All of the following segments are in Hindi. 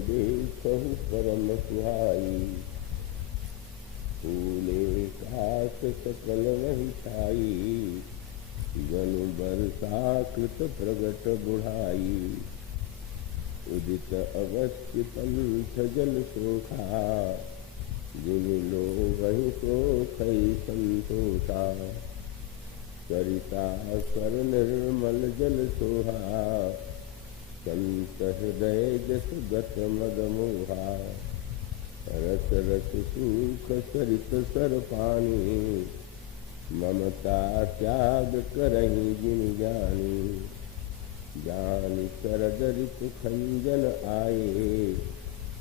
देखहु परम सुहाई। फूले काश सकल वही छाई, जनु बरसा कृत प्रगट बुढ़ाई। उदित अवस्थि पंथ जल सोखा, जिन लो वही सोखई संतोषा। सरिता स्वर निर्मल जल सोहा, संत हृदय जस गत मद मोहा। रस रस सूख सरित सर पानी, ममता त्याग करहि जिन जानी। जानि सरदरित खंजन आए,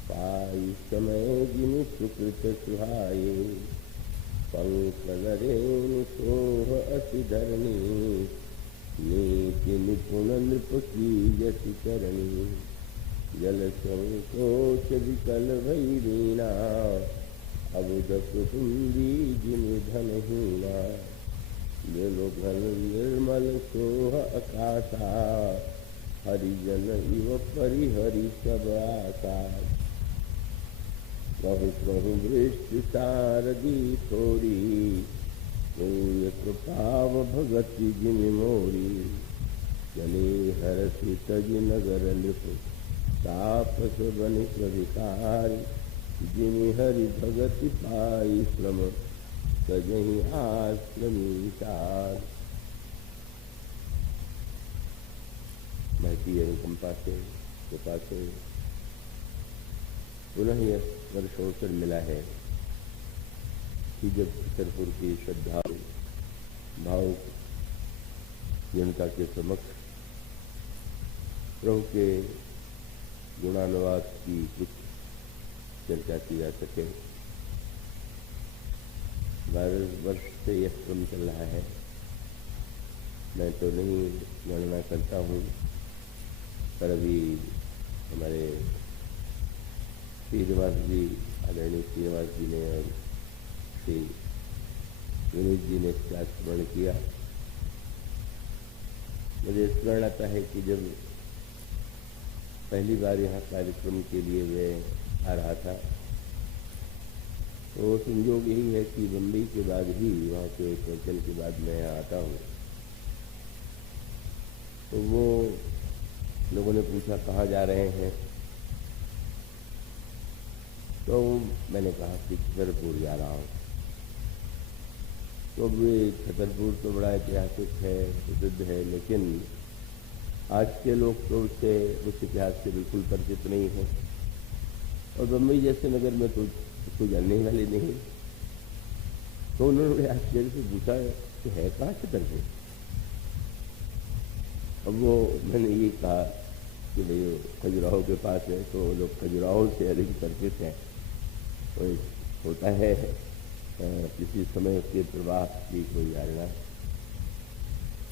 पाई समय जिन सुकृत सुहाए। पंख नरेन सोह अति धरणी, नीति निपुण नृप की यति करणी। जल संकोच विकल भई दीना, अबुध कुटुंबी जिन धनहीना। जलो घन निर्मल सोह आकाशा, हरिजन इव परिहरि सब आशा। प्रभु प्रभु वृष्टि सारदी थोरी, पूय कृपाव भगति जिन मोरी। चले हरषि तज नगर नृप, तापस बनिक विकारी। जिन हरि भगति पाई श्रम, सजहि आश्रमी चार। महती अनुकंपा से कृपा से पुनः यह स्पर्शोत्तर मिला है कि जब छतरपुर की श्रद्धा भाव जनता के समक्ष प्रभु के गुणानुवाद की कुछ चर्चा की जा सके। 12 वर्ष से यह क्रम चल रहा है। मैं तो नहीं गणना करता हूँ, पर अभी हमारे श्रीनिवास जी, आदरणीय श्रीनिवास जी ने और श्री विनीत जी ने इसका स्मरण किया। मुझे स्मरण आता है कि जब पहली बार यहाँ कार्यक्रम के लिए मैं आ रहा था, तो संयोग यही है कि बम्बई के बाद ही, वहाँ के प्रवचन के बाद मैं यहाँ आता हूँ। तो वो लोगों ने पूछा कहाँ जा रहे हैं, तो मैंने कहा कि छतरपुर जा रहा हूँ। तो भी छतरपुर तो बड़ा ऐतिहासिक है, प्रसिद्ध है, लेकिन आज के लोग तो उससे उस इतिहास से बिल्कुल परिचित नहीं है, और बम्बई जैसे नगर में तो उसको जानने वाले नहीं। तो उन्होंने आश्चर्य से पूछा कि है कहाँ छतरपुर। अब वो मैंने ये कहा कि भाई खजुराहो के पास है, तो लोग खजुराहो से अधिक परिचित हैं। तो होता है किसी समय के प्रवाह की कोई धारणा।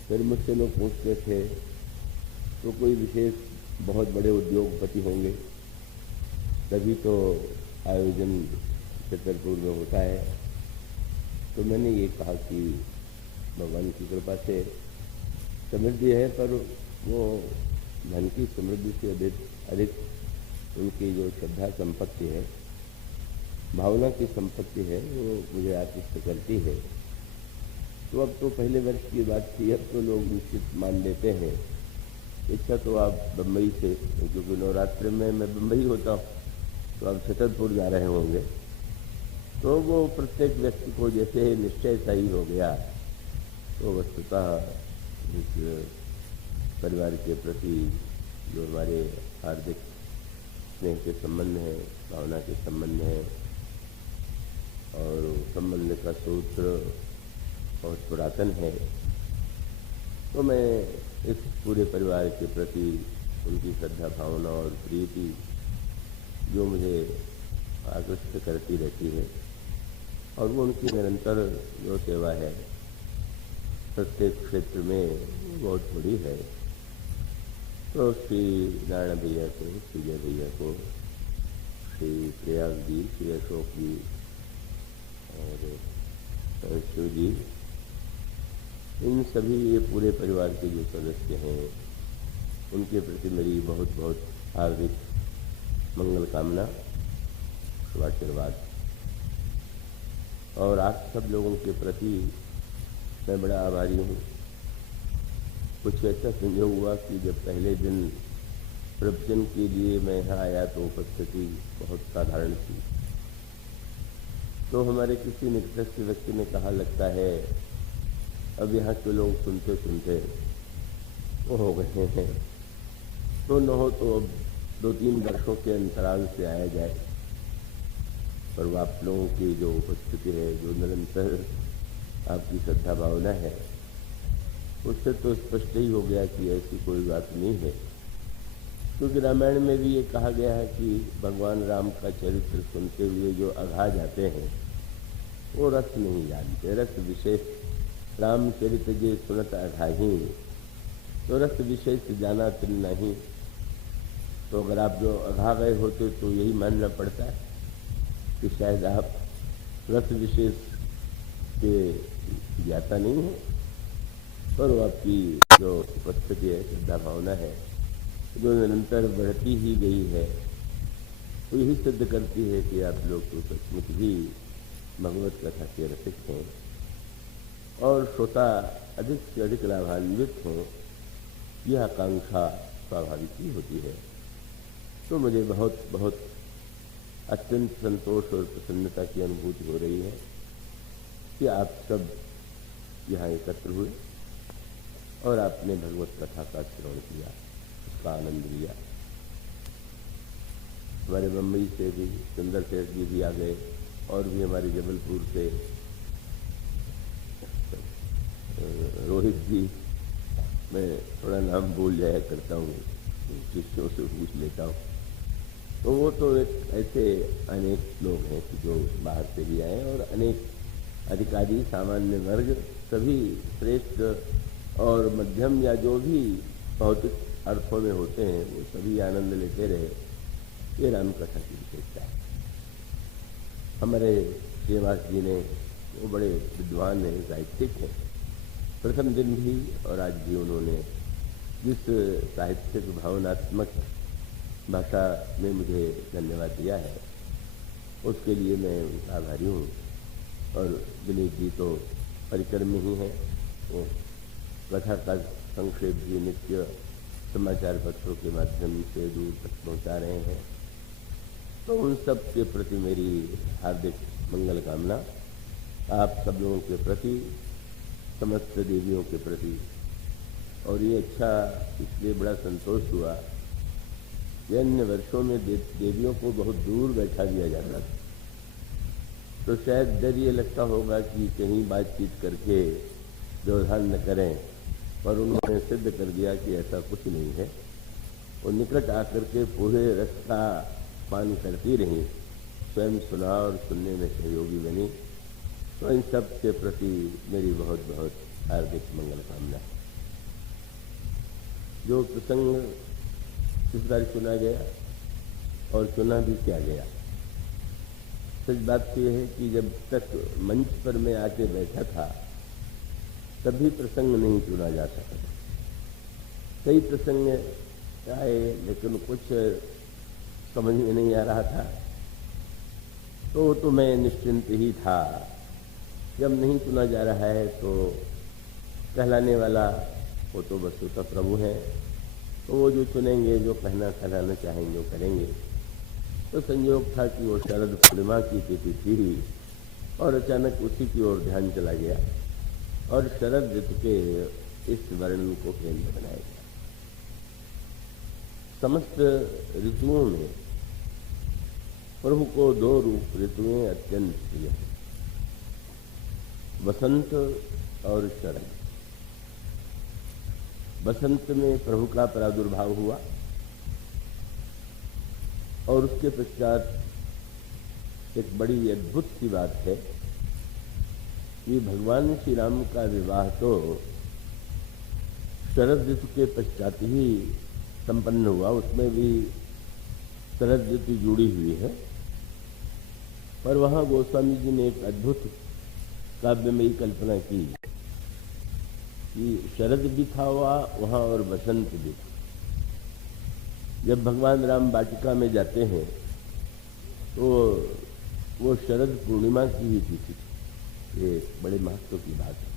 फिर मुझसे लोग पूछते थे तो कोई विशेष बहुत बड़े उद्योगपति होंगे, तभी तो आयोजन छतरपुर में होता है। तो मैंने ये कहा कि भगवान की कृपा से समृद्धि है, पर वो धन की समृद्धि से अधिक उनकी जो श्रद्धा संपत्ति है, भावना की संपत्ति है, वो मुझे आकृष्ट करती है। तो अब तो पहले वर्ष की बात थी, अब तो लोग निश्चित मान लेते हैं। इच्छा तो आप बम्बई से, क्योंकि नवरात्रि में मैं बम्बई होता हूँ, तो आप छतरपुर जा रहे होंगे। तो वो प्रत्येक व्यक्ति को जैसे निश्चय सही हो गया, तो वस्तुतः इस परिवार के प्रति जो हमारे हार्दिक स्नेह के संबंध है, भावना के संबंध है, और संबंध का सूत्र बहुत पुरातन है। तो मैं इस पूरे परिवार के प्रति उनकी श्रद्धा भावना और प्रीति जो मुझे आकृष्ट करती रहती है, और वो उनकी निरंतर जो सेवा है प्रत्येक क्षेत्र में बहुत बड़ी है। तो श्री नारायण भैया को, श्री जय भैया को, श्री प्रयाग जी, श्री अशोक जी और शिव जी, इन सभी ये पूरे परिवार के जो सदस्य हैं, उनके प्रति मेरी बहुत बहुत हार्दिक मंगल कामना, शुभाशीर्वाद। और आप सब लोगों के प्रति मैं बड़ा आभारी हूँ। कुछ ऐसा संयोग हुआ कि जब पहले दिन प्रवचन के लिए मैं यहाँ आया तो उपस्थिति बहुत साधारण थी। तो हमारे किसी निकटस्थ व्यक्ति ने कहा, लगता है अब यहाँ के लोग सुनते सुनते वो हो गए हैं, तो न हो तो अब 2-3 वर्षों के अंतराल से आया जाए। पर आप लोगों की जो उपस्थिति है, जो निरंतर आपकी श्रद्धा भावना है, उससे तो स्पष्ट ही हो गया कि ऐसी कोई बात नहीं है। क्योंकि रामायण में भी ये कहा गया है कि भगवान राम का चरित्र सुनते हुए जो अघा जाते हैं वो रस नहीं जानते। रस विशेष रामचरित्र जे सुनत अघाही, तो रस विशेष जाना तिन नहीं। तो अगर आप जो अघा गए होते तो यही मानना पड़ता है कि शायद आप रस विशेष के ज्ञाता नहीं है। पर वो आपकी जो उपस्थिति है, श्रद्धा भावना है, जो निरंतर बढ़ती ही गई है, तो यही सिद्ध करती है कि आप लोग तो सचमुच ही भगवत कथा के रसिक हैं और श्रोता अधिक से अधिक लाभान्वित हों, यह आकांक्षा स्वाभाविक ही होती है। तो मुझे बहुत बहुत अत्यंत संतोष और प्रसन्नता की अनुभूति हो रही है कि आप सब यहाँ एकत्र हुए और आपने भगवत कथा का श्रवण किया, उसका आनंद लिया। हमारे मुंबई से भी सुंदर सेठ जी भी आ गए और भी हमारे जबलपुर से रोहित जी, मैं थोड़ा नाम भूल जाया करता हूँ, शिष्यों से पूछ लेता हूँ। तो वो तो एक ऐसे अनेक लोग हैं कि जो बाहर से भी आए और अनेक अधिकारी, सामान्य वर्ग, सभी श्रेष्ठ और मध्यम या जो भी भौतिक अर्थों में होते हैं, वो सभी आनंद लेते रहे। ये रामकथा की विशेषता है। हमारे श्रीनिवास जी ने, वो बड़े विद्वान हैं, साहित्यिक हैं। प्रथम दिन भी और आज भी उन्होंने जिस साहित्यिक भावनात्मक भाषा में मुझे धन्यवाद दिया है, उसके लिए मैं उनका आभारी हूँ। और दिलीप जी तो परिकर में ही हैं, वो कथा का संक्षेप भी नित्य समाचार पत्रों के माध्यम से दूर तक पहुँचा रहे हैं। तो उन सब के प्रति मेरी हार्दिक मंगल कामना। आप सब लोगों के प्रति, समस्त देवियों के प्रति। और ये अच्छा इसलिए बड़ा संतोष हुआ कि अन्य वर्षों में देवियों को बहुत दूर बैठा दिया जाता था, तो शायद डर ये लगता होगा कि कहीं बातचीत करके व्यवधान न करें, पर उन्होंने सिद्ध कर दिया कि ऐसा कुछ नहीं है। वो निकट आकर के पूरे रस का पान करती रही, स्वयं सुना और सुनने में सहयोगी बनी। तो इन सब के प्रति मेरी बहुत बहुत हार्दिक मंगल कामना। जो प्रसंग इस बार चुना गया और चुना भी किया गया, सच बात तो यह है कि जब तक मंच पर मैं आके बैठा था तभी प्रसंग नहीं चुना जा सका। कई प्रसंग आए लेकिन कुछ समझ में नहीं आ रहा था, तो मैं निश्चिंत ही था। जब नहीं चुना जा रहा है तो कहलाने वाला वो तो वस्तुतः प्रभु है, तो वो जो चुनेंगे, जो कहना कहलाना चाहेंगे वो करेंगे। तो संयोग था कि वो शरद पूर्णिमा की तिथि थी और अचानक उसी की ओर ध्यान चला गया और शरद ऋतु के इस वर्णन को केंद्र बनाया गया। समस्त ऋतुओं में प्रभु को 2 रूप ऋतुएं अत्यंत प्रिय हैं, वसंत और शरद। बसंत में प्रभु का प्रादुर्भाव हुआ और उसके पश्चात एक बड़ी अद्भुत सी बात है कि भगवान श्री राम का विवाह तो शरद ऋतु के पश्चात ही संपन्न हुआ। उसमें भी शरद ऋतु जुड़ी हुई है, पर वहाँ गोस्वामी जी ने एक अद्भुत काव्यमयी कल्पना की कि शरद भी था वहाँ और बसंत भी था। जब भगवान राम वाटिका में जाते हैं तो वो शरद पूर्णिमा की ही तिथि थी। ये बड़े महत्व की बात है।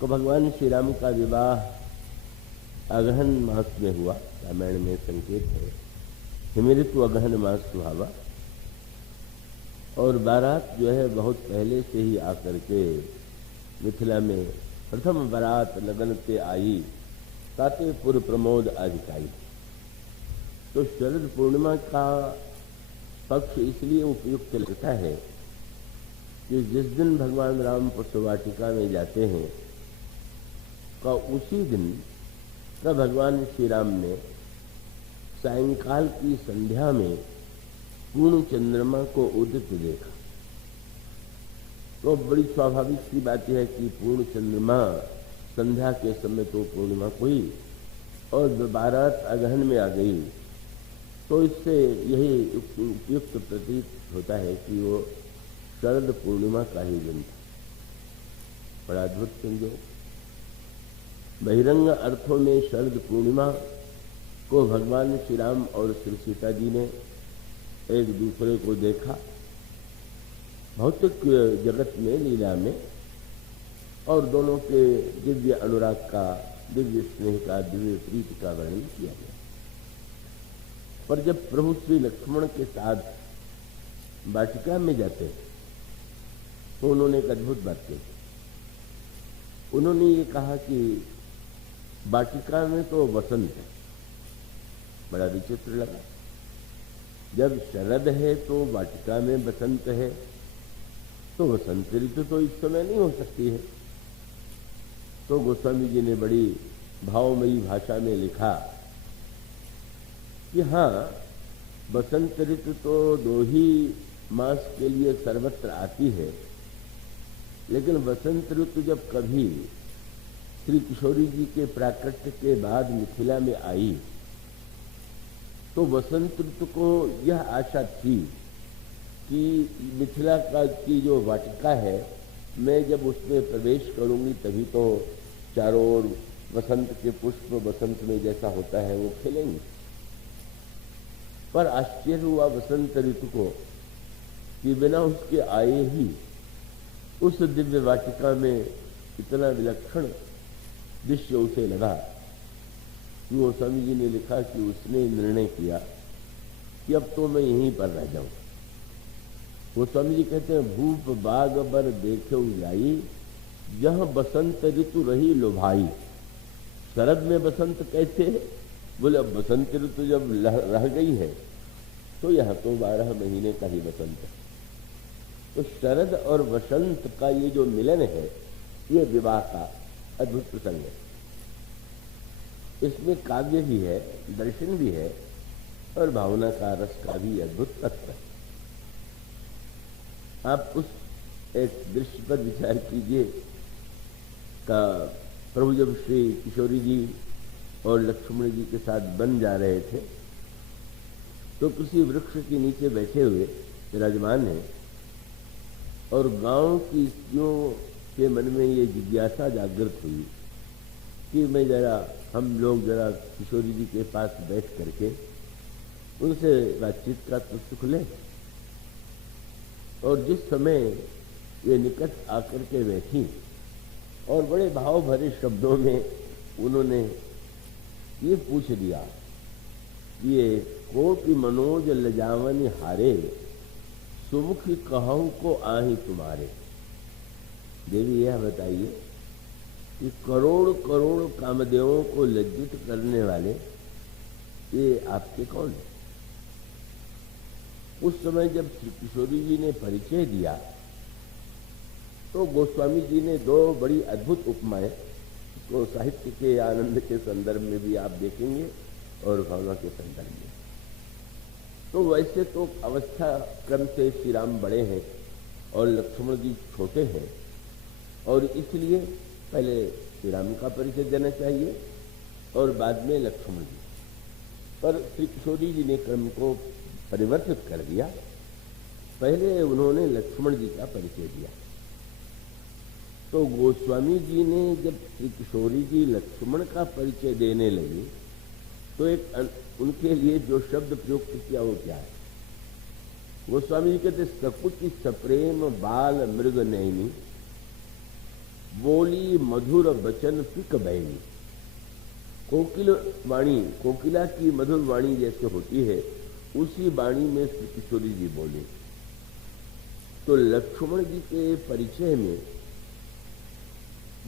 तो भगवान श्री राम का विवाह अगहन मास में हुआ। रामायण में संकेत है, हिमृतु अगहन मास सुहावा। और बारात जो है बहुत पहले से ही आकर के मिथिला में प्रथम बारात लगन ते आई, ताते पुर प्रमोद अधिकाई। तो शरद पूर्णिमा का पक्ष इसलिए उपयुक्त लगता है कि जिस दिन भगवान राम पुष्पवाटिका में जाते हैं का उसी दिन का भगवान श्री राम ने सायंकाल की संध्या में पूर्ण चंद्रमा को उदित देखा। तो बड़ी स्वाभाविक सी बात है कि पूर्ण चंद्रमा संध्या के समय तो पूर्णिमा हुई और बारात अगहन में आ गई, तो इससे यही उपयुक्त प्रतीत होता है कि वो शरद पूर्णिमा का ही दिन था। बड़ा अद्भुत संयोग। बहिरंग अर्थों में शरद पूर्णिमा को भगवान श्री राम और श्री सीता जी ने एक दूसरे को देखा भौतिक जगत में, लीला में, और दोनों के दिव्य अनुराग का, दिव्य स्नेह का, दिव्य प्रीति का वर्णन किया गया। पर जब प्रभु श्री लक्ष्मण के साथ वाटिका में जाते तो उन्होंने एक अद्भुत बात कही। उन्होंने ये कहा कि वाटिका में तो वसंत है। बड़ा विचित्र लगा। जब शरद है तो वाटिका में बसंत है, तो वसंत ऋतु तो इस समय नहीं हो सकती है। तो गोस्वामी जी ने बड़ी भावमयी भाषा में लिखा कि हाँ, बसंत ऋतु तो 2 ही मास के लिए सर्वत्र आती है, लेकिन बसंत ऋतु जब कभी श्री किशोरी जी के प्राकट्य के बाद मिथिला में आई तो बसंत ऋतु को यह आशा थी कि मिथिला का की जो वाटिका है, मैं जब उसमें प्रवेश करूंगी तभी तो चारों ओर वसंत के पुष्प बसंत में जैसा होता है वो खिलेंगे। पर आश्चर्य हुआ बसंत ऋतु को कि बिना उसके आए ही उस दिव्य वाटिका में इतना विलक्षण दृश्य उसे लगा कि वो स्वामी जी ने लिखा कि उसने निर्णय किया कि अब तो मैं यहीं पर रह जाऊं। वो स्वामी जी कहते हैं, भूप बाग बर देखे जाई, जहां बसंत ऋतु रही लुभाई। शरद में बसंत कैसे? बोले अब बसंत ऋतु जब रह गई है तो यहां तो 12 महीने का ही बसंत है। तो शरद और वसंत का ये जो मिलन है, ये विवाह का अद्भुत प्रसंग है। इसमें काव्य भी है, दर्शन भी है और भावना का रस का भी अद्भुत तत्व है। आप उस एक दृश्य पर विचार कीजिए का प्रभु जब श्री किशोरी जी और लक्ष्मण जी के साथ वन जा रहे थे तो किसी वृक्ष के नीचे बैठे हुए विराजमान हैं और गांव की स्त्रियों के मन में ये जिज्ञासा जागृत हुई कि हम लोग जरा किशोरी जी के पास बैठ करके उनसे बातचीत का तो सुख लें। और जिस समय ये निकट आकर के बैठी और बड़े भाव भरे शब्दों में उन्होंने ये पूछ दिया, ये कोटि मनोज लजावन हारे, सुमुख कहूं को आही तुम्हारे। देवी यह बताइए कि करोड़ करोड़ कामदेवों को लज्जित करने वाले ये आपके कौन है? उस समय जब श्री किशोरी जी ने परिचय दिया तो गोस्वामी जी ने 2 बड़ी अद्भुत उपमाएं, इसको साहित्य के आनंद के संदर्भ में भी आप देखेंगे और भावना के संदर्भ में। तो वैसे तो अवस्था क्रम से श्री राम बड़े हैं और लक्ष्मण जी छोटे हैं और इसलिए पहले श्री राम का परिचय देना चाहिए और बाद में लक्ष्मण जी। पर श्री किशोरी जी ने क्रम को परिवर्तित कर दिया। पहले उन्होंने लक्ष्मण जी का परिचय दिया। तो गोस्वामी जी ने जब श्री किशोरी जी लक्ष्मण का परिचय देने लगे तो उनके लिए जो शब्द प्रयुक्त किया वो क्या है? वो स्वामी जी कहते सकुच सप्रेम बाल मृग नैनी, बोली मधुर बचन पिक बैनी। कोकिल वाणी, कोकिला की मधुर वाणी जैसे होती है, उसी वाणी में श्री किशोरी जी बोले। तो लक्ष्मण जी के परिचय में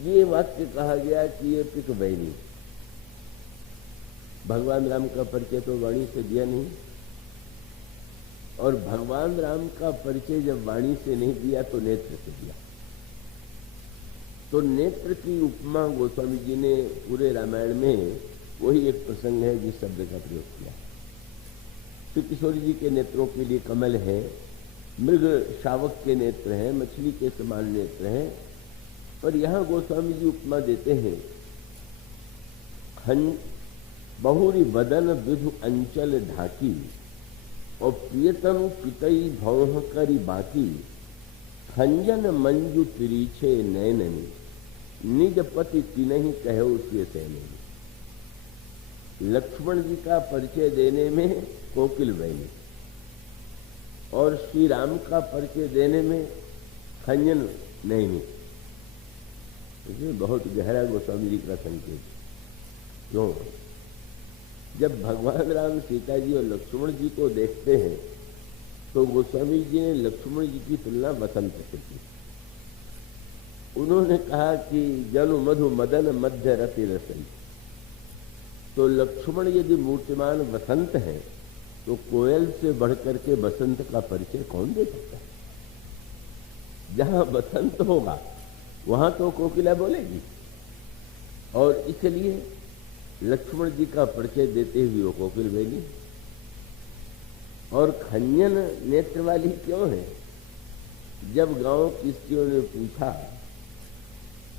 ये वाक्य कहा गया कि ये पिक बैनी। भगवान राम का परिचय तो वाणी से दिया नहीं, और भगवान राम का परिचय जब वाणी से नहीं दिया तो नेत्र से दिया। तो नेत्र की उपमा गोस्वामी जी ने पूरे रामायण में वही एक प्रसंग है जिस शब्द का प्रयोग किया। श्री किशोरी जी के नेत्रों के लिए कमल है, मृग शावक के नेत्र हैं, मछली के समान नेत्र हैं, पर यहां गोस्वामी जी उपमा देते हैं बहुरी वदन विधु अंचल ढाकी, और प्रियतनु पितई भौह करी बाकी, खंजन मंजू तिरीछे नैननी, निज पति तिनहि कहो से सैननी। लक्ष्मण जी का परिचय देने में कोकिल बैनी, और श्री राम का परिचय देने में खंजन नैनी। ये बहुत गहरा गोस्वामी जी का संकेत। क्यों? जब भगवान राम सीता जी और लक्ष्मण जी को देखते हैं तो गोस्वामी जी ने लक्ष्मण जी की तुलना वसंत से की। उन्होंने कहा कि जनु मधु मदन मध्य रति रसई। तो लक्ष्मण यदि मूर्तिमान वसंत है तो कोयल से बढ़कर के बसंत का परिचय कौन दे सकता है? जहां बसंत होगा वहां तो कोकिला बोलेगी, और इसलिए लक्ष्मण जी का परिचय देते हुए वो कोकिल बैनी। और खंजन नेत्र वाली क्यों है? जब गांव की स्त्रियों ने पूछा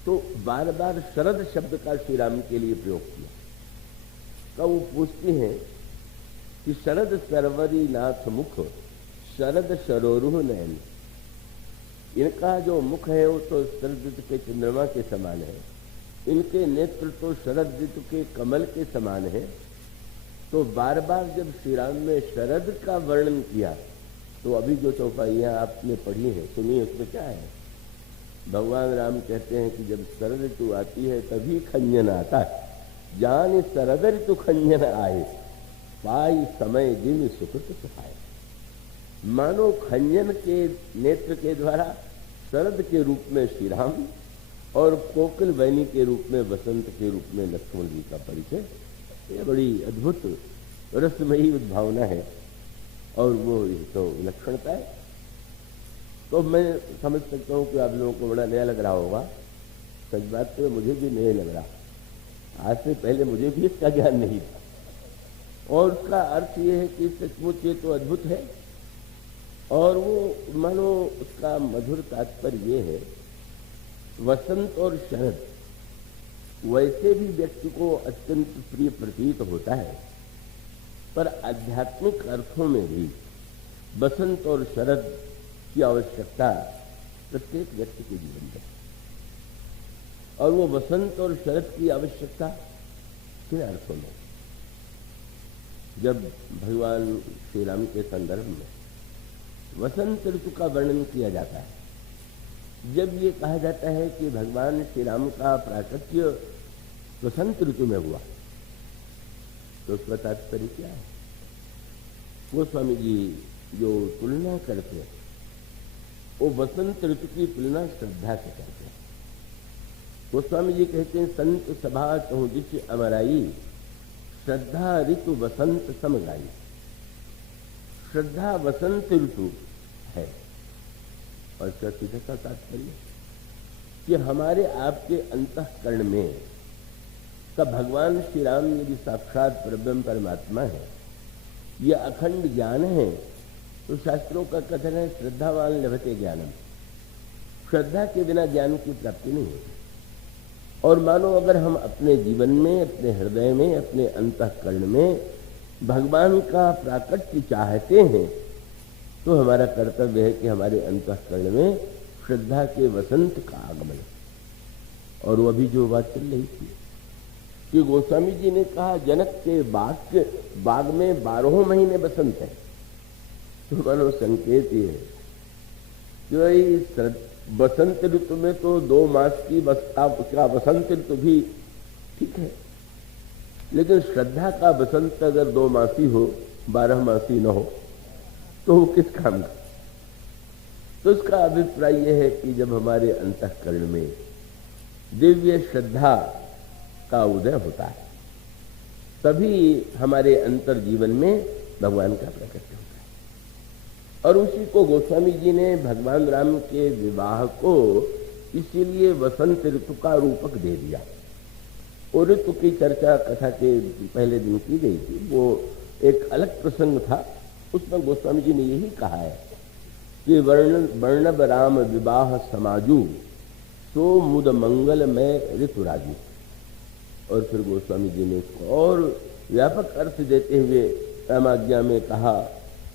तो बार बार शरद शब्द का श्री राम के लिए प्रयोग किया। तो वो पूछती हैं कि शरद सरवरी नाथ मुख, शरद शरोरुह नयन। इनका जो मुख है वो तो शरद ऋतु के चंद्रमा के समान है, इनके नेत्र तो शरद ऋतु के कमल के समान है। तो बार बार जब श्री राम ने शरद का वर्णन किया तो अभी जो चौपाइयां आपने पढ़ी है सुनी, उसमें क्या है? भगवान राम कहते हैं कि जब शरद ऋतु आती है तभी खंजन आता है, जान शरद ऋतु खंजन आए, पाई समय दिन सुकृत सुहाए। मानो खंजन के नेत्र के द्वारा शरद के रूप में श्री राम और कोकिल बैनी के रूप में वसंत के रूप में लक्ष्मण जी का परिचय। ये बड़ी अद्भुत रसमयी उद्भावना है, और वो तो विलक्षणता है। तो मैं समझ सकता हूँ कि आप लोगों को बड़ा नया लग रहा होगा। सच बात तो मुझे भी नहीं लग रहा, आज से पहले मुझे भी इसका ज्ञान नहीं था। और उसका अर्थ ये है कि सचमुच ये तो अद्भुत है, और वो मानो उसका मधुर तात्पर्य ये है, वसंत और शरद वैसे भी व्यक्ति को अत्यंत प्रिय प्रतीत होता है, पर आध्यात्मिक अर्थों में भी बसंत और शरद की आवश्यकता प्रत्येक व्यक्ति के जीवन में। और वो वसंत और शरद की आवश्यकता किन अर्थों में? जब भगवान श्री राम के संदर्भ में वसंत ऋतु का वर्णन किया जाता है, जब ये कहा जाता है कि भगवान श्री राम का प्राकट्य वसंत ऋतु में हुआ, तो उसका तात्पर्य क्या है? वो स्वामी जी जो तुलना करते हैं वो वसंत ऋतु की तुलना श्रद्धा से करते हैं। वो स्वामी जी कहते हैं संत सभा चहुदिश अमराई, श्रद्धा ऋतु वसंत समगाई। श्रद्धा वसंत ऋतु है, और इसका सीधा सा तात्पर्य कि हमारे आपके अंतःकरण में का भगवान श्री राम यदि साक्षात परब्रह्म परमात्मा है, यह अखंड ज्ञान है, तो शास्त्रों का कथन है श्रद्धावान लभते ज्ञानम। श्रद्धा के बिना ज्ञान की प्राप्ति नहीं होती। और मानो अगर हम अपने जीवन में, अपने हृदय में, अपने अंतःकरण में भगवान का प्राकट्य चाहते हैं, तो हमारा कर्तव्य है कि हमारे अंतःकरण में श्रद्धा के वसंत का आगमन। और वो अभी जो बात चल रही थी कि गोस्वामी जी ने कहा जनक के बाग में 12 महीने बसंत है। तो मानो संकेत ये है कि भाई बसंत ऋतु में तो 2 मास की का बसंत ऋतु भी ठीक है, लेकिन श्रद्धा का बसंत अगर 2 मासी हो, 12 मासी न हो, तो वो किस काम का। तो इसका अभिप्राय यह है कि जब हमारे अंतःकरण में दिव्य श्रद्धा का उदय होता है, तभी हमारे अंतर जीवन में भगवान का प्रकट होता है। और उसी को गोस्वामी जी ने भगवान राम के विवाह को इसीलिए वसंत ऋतु का रूपक दे दिया। और ऋतु की चर्चा कथा के पहले दिन की गई थी, वो एक अलग प्रसंग था। उसमें गोस्वामी जी ने यही कहा है कि वर्णव राम विवाह समाजू सो मुद मंगल में ऋतुराजू। और फिर गोस्वामी जी ने इसको और व्यापक अर्थ देते हुए रामाज्ञा में कहा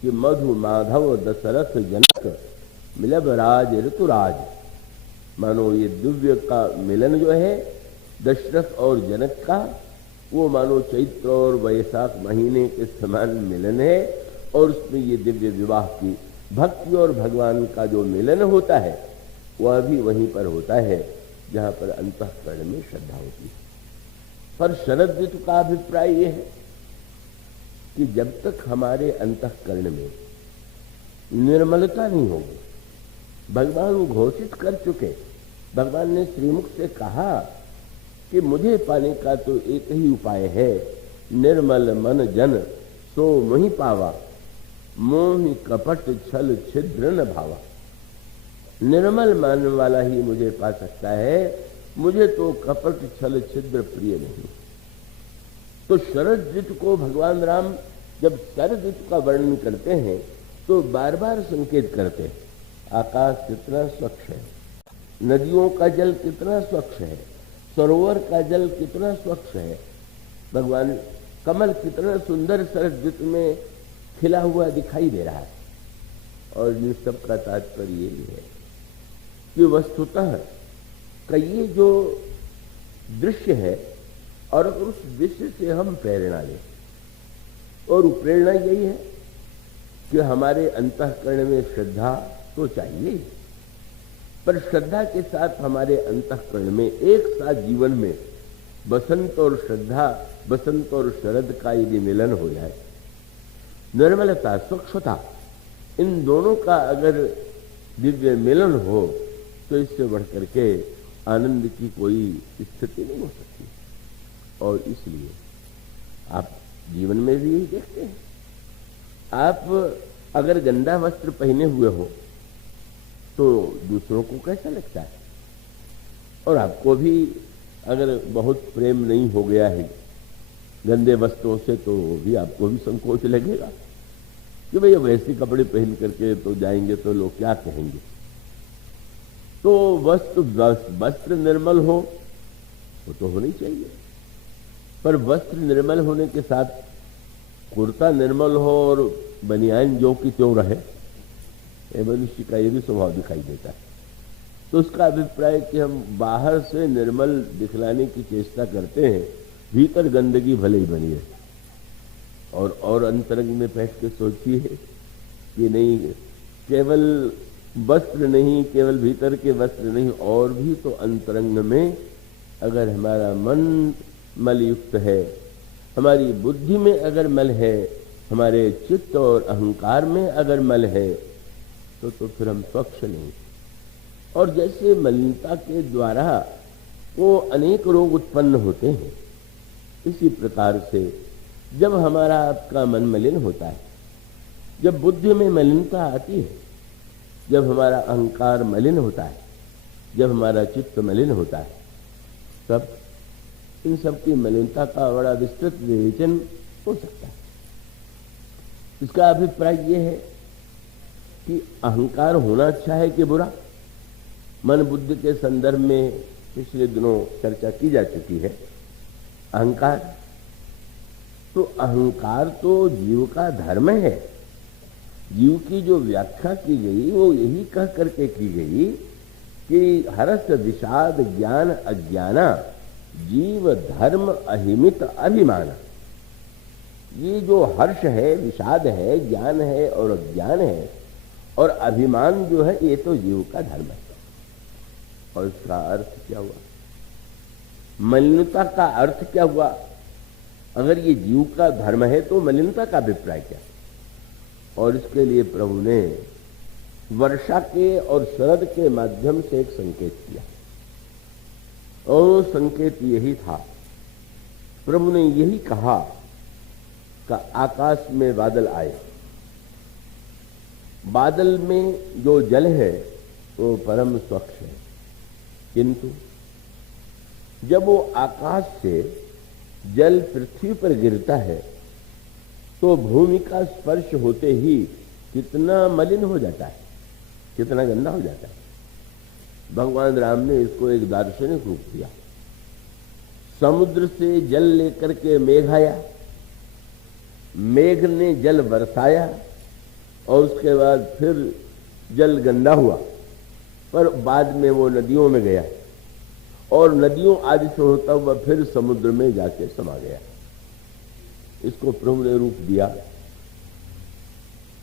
कि मधु माधव दशरथ जनक मिलब राज ऋतुराज। मानो ये दिव्य का मिलन जो है दशरथ और जनक का, वो मानो चैत्र और वैशाख महीने के समान मिलन है। और उसमें ये दिव्य विवाह की भक्ति और भगवान का जो मिलन होता है वह भी वहीं पर होता है जहाँ पर अंतःकरण में श्रद्धा होती है। पर शरद ऋतु का अभिप्राय यह है कि जब तक हमारे अंतःकरण में निर्मलता नहीं होगी, भगवान घोषित कर चुके, भगवान ने श्रीमुख से कहा कि मुझे पाने का तो एक ही उपाय है, निर्मल मन जन सो मोहि पावा, मोहि कपट छल छिद्र न भावा। निर्मल मन वाला ही मुझे पा सकता है, मुझे तो कपट छल छिद्र प्रिय नहीं। तो शरद ऋतु को भगवान राम जब शरद ऋतु का वर्णन करते हैं तो बार बार संकेत करते हैं, आकाश कितना स्वच्छ है, नदियों का जल कितना स्वच्छ है, सरोवर का जल कितना स्वच्छ है, भगवान कमल कितना सुंदर शरद ऋतु में खिला हुआ दिखाई दे रहा है। और इन सब का तात्पर्य ये है कि वस्तुतः का ये जो दृश्य है, और अगर उस दृश्य से हम प्रेरणा लें, और प्रेरणा यही है कि हमारे अंतःकरण में श्रद्धा तो चाहिए, पर श्रद्धा के साथ हमारे अंतःकरण में एक साथ जीवन में बसंत और श्रद्धा, बसंत और शरद का यदि मिलन हो जाए, निर्मलता स्वच्छता, इन दोनों का अगर दिव्य मिलन हो, तो इससे बढ़कर के आनंद की कोई स्थिति नहीं हो सकती। और इसलिए आप जीवन में भी यही देखते हैं, आप अगर गंदा वस्त्र पहने हुए हो तो दूसरों को कैसा लगता है, और आपको भी अगर बहुत प्रेम नहीं हो गया है गंदे वस्त्रों से, तो भी आपको भी संकोच लगेगा कि भैया वैसे कपड़े पहन करके तो जाएंगे तो लोग क्या कहेंगे। तो वस्त्र निर्मल हो वो तो होनी चाहिए, पर वस्त्र निर्मल होने के साथ कुर्ता निर्मल हो और बनियान जो की त्यों रहे, ये मनुष्य का ये भी स्वभाव दिखाई देता है। तो उसका अभिप्राय कि हम बाहर से निर्मल दिखलाने की चेष्टा करते हैं, भीतर गंदगी भले ही बनी है। और अंतरंग में बैठ के सोचिए कि नहीं, केवल वस्त्र नहीं, केवल भीतर के वस्त्र नहीं, और भी तो अंतरंग में अगर हमारा मन मलयुक्त है, हमारी बुद्धि में अगर मल है, हमारे चित्त और अहंकार में अगर मल है, तो फिर हम स्वच्छ नहीं। और जैसे मलिनता के द्वारा वो अनेक रोग उत्पन्न होते हैं, इसी प्रकार से जब हमारा आपका मन मलिन होता है, जब बुद्धि में मलिनता आती है, जब हमारा अहंकार मलिन होता है, जब हमारा चित्त मलिन होता है, तब इन सब की मलिनता का बड़ा विस्तृत विवेचन हो सकता है। इसका अभिप्राय यह है कि अहंकार होना अच्छा है कि बुरा। मन बुद्धि के संदर्भ में पिछले दिनों चर्चा की जा चुकी है। अहंकार तो जीव का धर्म है। जीव की जो व्याख्या की गई वो यही कह करके की गई कि हर्ष विषाद ज्ञान अज्ञाना जीव धर्म अहिमित अभिमान, ये जो हर्ष है, विषाद है, ज्ञान है और अज्ञान है और अभिमान जो है, ये तो जीव का धर्म है। और इसका अर्थ क्या हुआ? मलिनता का अर्थ क्या हुआ? अगर ये जीव का धर्म है तो मलिनता का अभिप्राय क्या? और इसके लिए प्रभु ने वर्षा के और शरद के माध्यम से एक संकेत किया, और वो संकेत यही था, प्रभु ने यही कहा कि आकाश में बादल आए, बादल में जो जल है वो परम स्वच्छ है, किंतु जब वो आकाश से जल पृथ्वी पर गिरता है तो भूमि का स्पर्श होते ही कितना मलिन हो जाता है, कितना गंदा हो जाता है। भगवान राम ने इसको एक दार्शनिक रूप दिया। समुद्र से जल लेकर के मेघ आया, मेघ ने जल बरसाया और उसके बाद फिर जल गंदा हुआ, पर बाद में वो नदियों में गया और नदियों आदि से होता हुआ फिर समुद्र में जाके समा गया। इसको प्रभु ने रूप दिया।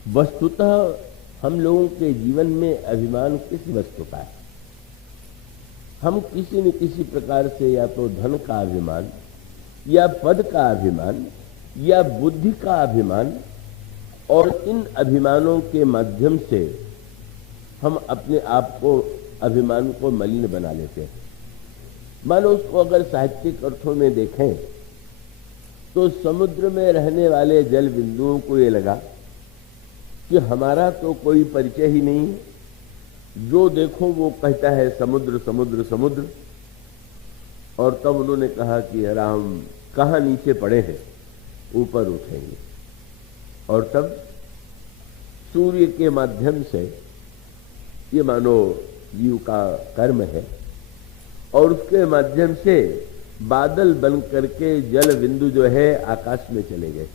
वस्तुतः हम लोगों के जीवन में अभिमान किस वस्तु का है? हम किसी न किसी प्रकार से या तो धन का अभिमान या पद का अभिमान या बुद्धि का अभिमान, और इन अभिमानों के माध्यम से हम अपने आप को, अभिमान को मलिन बना लेते हैं। मानो उसको अगर साहित्यिक अर्थों में देखें तो समुद्र में रहने वाले जल बिंदुओं को ये लगा कि हमारा तो कोई परिचय ही नहीं है, जो देखो वो कहता है समुद्र समुद्र समुद्र। और तब उन्होंने कहा कि राम कहाँ नीचे पड़े हैं, ऊपर उठेंगे। और तब सूर्य के माध्यम से, ये मानो जीव का कर्म है, और उसके माध्यम से बादल बन करके जल बिंदु जो है आकाश में चले गए,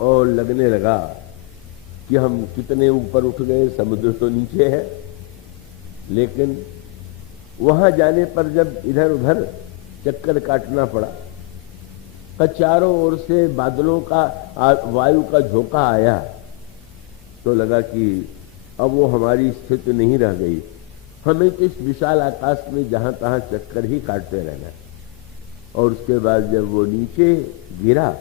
और लगने लगा कि हम कितने ऊपर उठ गए, समुद्र तो नीचे है। लेकिन वहां जाने पर जब इधर उधर चक्कर काटना पड़ा, तो चारों ओर से बादलों का, वायु का झोंका आया, तो लगा कि अब वो हमारी स्थिति नहीं रह गई, हमें तो इस विशाल आकाश में जहां तहां चक्कर ही काटते रहना। और उसके बाद जब वो नीचे गिरा,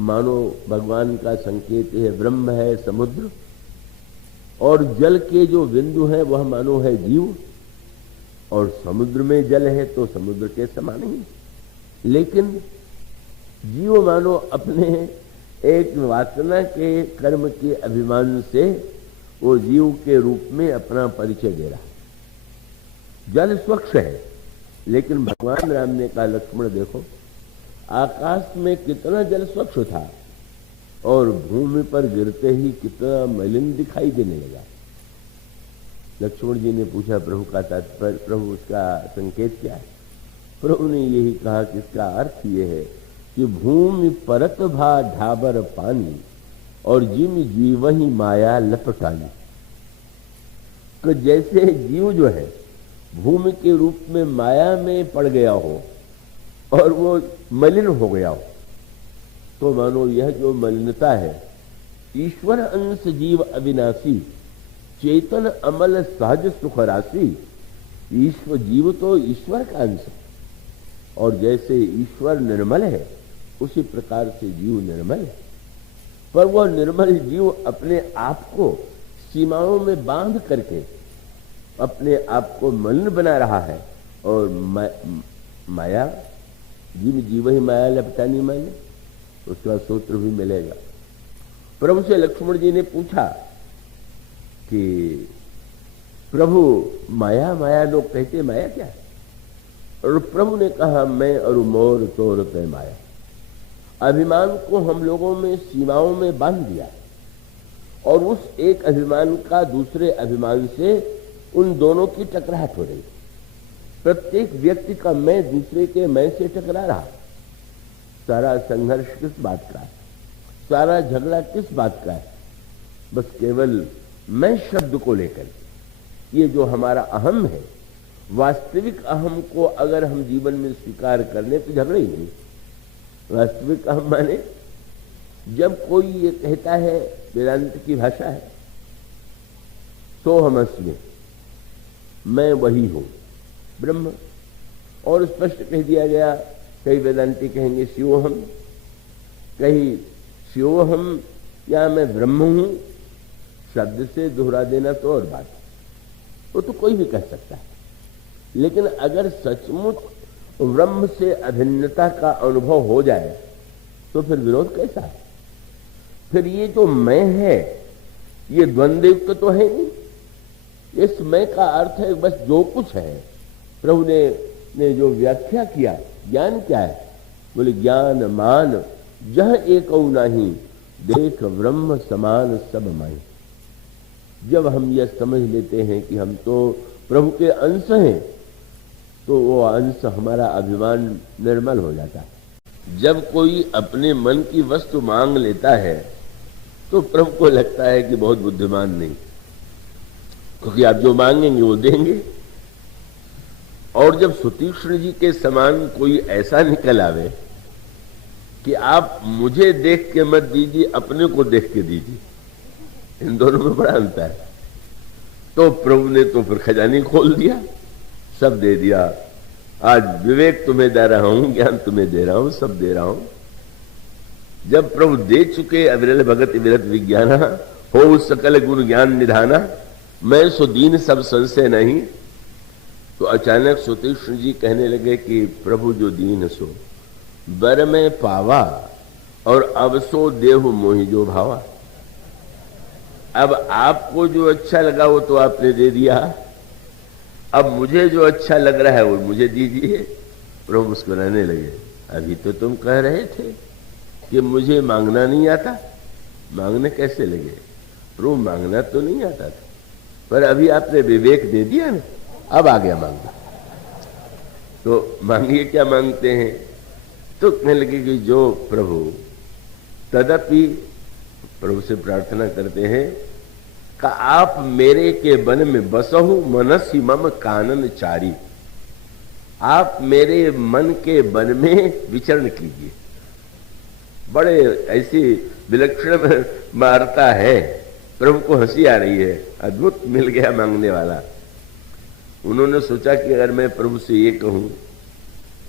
मानो भगवान का संकेत है, ब्रह्म है समुद्र, और जल के जो बिंदु है वह मानो है जीव, और समुद्र में जल है तो समुद्र के समान ही। लेकिन जीव मानो अपने एक वासना के कर्म के अभिमान से वो जीव के रूप में अपना परिचय दे रहा। जल स्वच्छ है, लेकिन भगवान राम ने कहा लक्ष्मण देखो, आकाश में कितना जल स्वच्छ था और भूमि पर गिरते ही कितना मलिन दिखाई देने लगा। लक्ष्मण जी ने पूछा प्रभु का तात्पर्य, प्रभु उसका संकेत क्या है? प्रभु ने यही कहा कि इसका अर्थ ये है कि भूमि परत भा ढाबर पानी और जिम जीव ही माया लपटानी। तो जैसे जीव जो है भूमि के रूप में माया में पड़ गया हो और वो मलिन हो गया हो, तो मानो यह जो मलिनता है, ईश्वर अंश जीव अविनाशी चेतन अमल सहज सुख राशि। ईश्वर, जीव तो ईश्वर का अंश है, और जैसे ईश्वर निर्मल है उसी प्रकार से जीव निर्मल है। पर वह निर्मल जीव अपने आप को सीमाओं में बांध करके अपने आप को मलिन बना रहा है, और माया, जीव ही माया लपटानी माने, उसका सूत्र भी मिलेगा। प्रभु से लक्ष्मण जी ने पूछा कि प्रभु माया माया लोग कहते माया क्या है? और प्रभु ने कहा मैं और मोर तोर पे माया। अभिमान को हम लोगों में सीमाओं में बांध दिया, और उस एक अभिमान का दूसरे अभिमान से उन दोनों की टकराहट हो रही। प्रत्येक व्यक्ति का मैं दूसरे के मैं से टकरा रहा। सारा संघर्ष किस बात का है? सारा झगड़ा किस बात का है? बस केवल मैं शब्द को लेकर। ये जो हमारा अहम है, वास्तविक अहम को अगर हम जीवन में स्वीकार कर लें तो झगड़ा ही नहीं। वास्तविक अहम माने जब कोई ये कहता है, वेदांत की भाषा है, सोहमस्मि, मैं वही हूं ब्रह्म, और स्पष्ट कह दिया गया। कई वेदांती कहेंगे शिवोहम, कहीं शिवोहम या मैं ब्रह्म हूं, शब्द से दोहरा देना तो और बात, वो तो कोई भी कह सकता है। लेकिन अगर सचमुच ब्रह्म से अभिन्नता का अनुभव हो जाए तो फिर विरोध कैसा है? फिर ये जो मैं है ये द्वंद्वयुक्त तो है नहीं। इस मैं का अर्थ है बस जो कुछ है। प्रभु ने जो व्याख्या किया, ज्ञान क्या है? बोले ज्ञान मान जह एक नहीं, देख ब्रह्म समान सब माई। जब हम यह समझ लेते हैं कि हम तो प्रभु के अंश हैं, तो वो अंश हमारा अभिमान निर्मल हो जाता है। जब कोई अपने मन की वस्तु मांग लेता है तो प्रभु को लगता है कि बहुत बुद्धिमान नहीं, क्योंकि आप जो मांगेंगे वो देंगे। और जब सुतीक्ष्ण जी के समान कोई ऐसा निकल आवे कि आप मुझे देख के मत दीजिए, अपने को देख के दीजिए, इन दोनों में बड़ा अंतर है। तो प्रभु ने तो फिर खजाने खोल दिया, सब दे दिया। आज विवेक तुम्हें दे रहा हूं, ज्ञान तुम्हें दे रहा हूं, सब दे रहा हूं। जब प्रभु दे चुके अविरल भगत विरत विज्ञान हो सकल गुण ज्ञान निधाना, मैं सो दीन सब संशय नहीं, तो अचानक सुतीक्ष्ण जी कहने लगे कि प्रभु जो दीन सो बर में पावा, और अब सो देहु मोहि जो भावा। अब आपको जो अच्छा लगा वो तो आपने दे दिया, अब मुझे जो अच्छा लग रहा है वो मुझे दीजिए। प्रभु मुस्कुराने लगे, अभी तो तुम कह रहे थे कि मुझे मांगना नहीं आता। मांगने कैसे लगे? प्रभु मांगना तो नहीं आता था, पर अभी आपने विवेक दे दिया ना, अब आ गया मांगना। तो मांगिए, क्या मांगते हैं? तो कहने लगे कि जो प्रभु, तदपि प्रभु से प्रार्थना करते हैं कि आप मेरे के बन में बसहु मनसी मम कानन चारी। आप मेरे मन के बन में विचरण कीजिए। बड़े ऐसी विलक्षण वार्ता है, प्रभु को हंसी आ रही है, अद्भुत मिल गया मांगने वाला। उन्होंने सोचा कि अगर मैं प्रभु से ये कहूं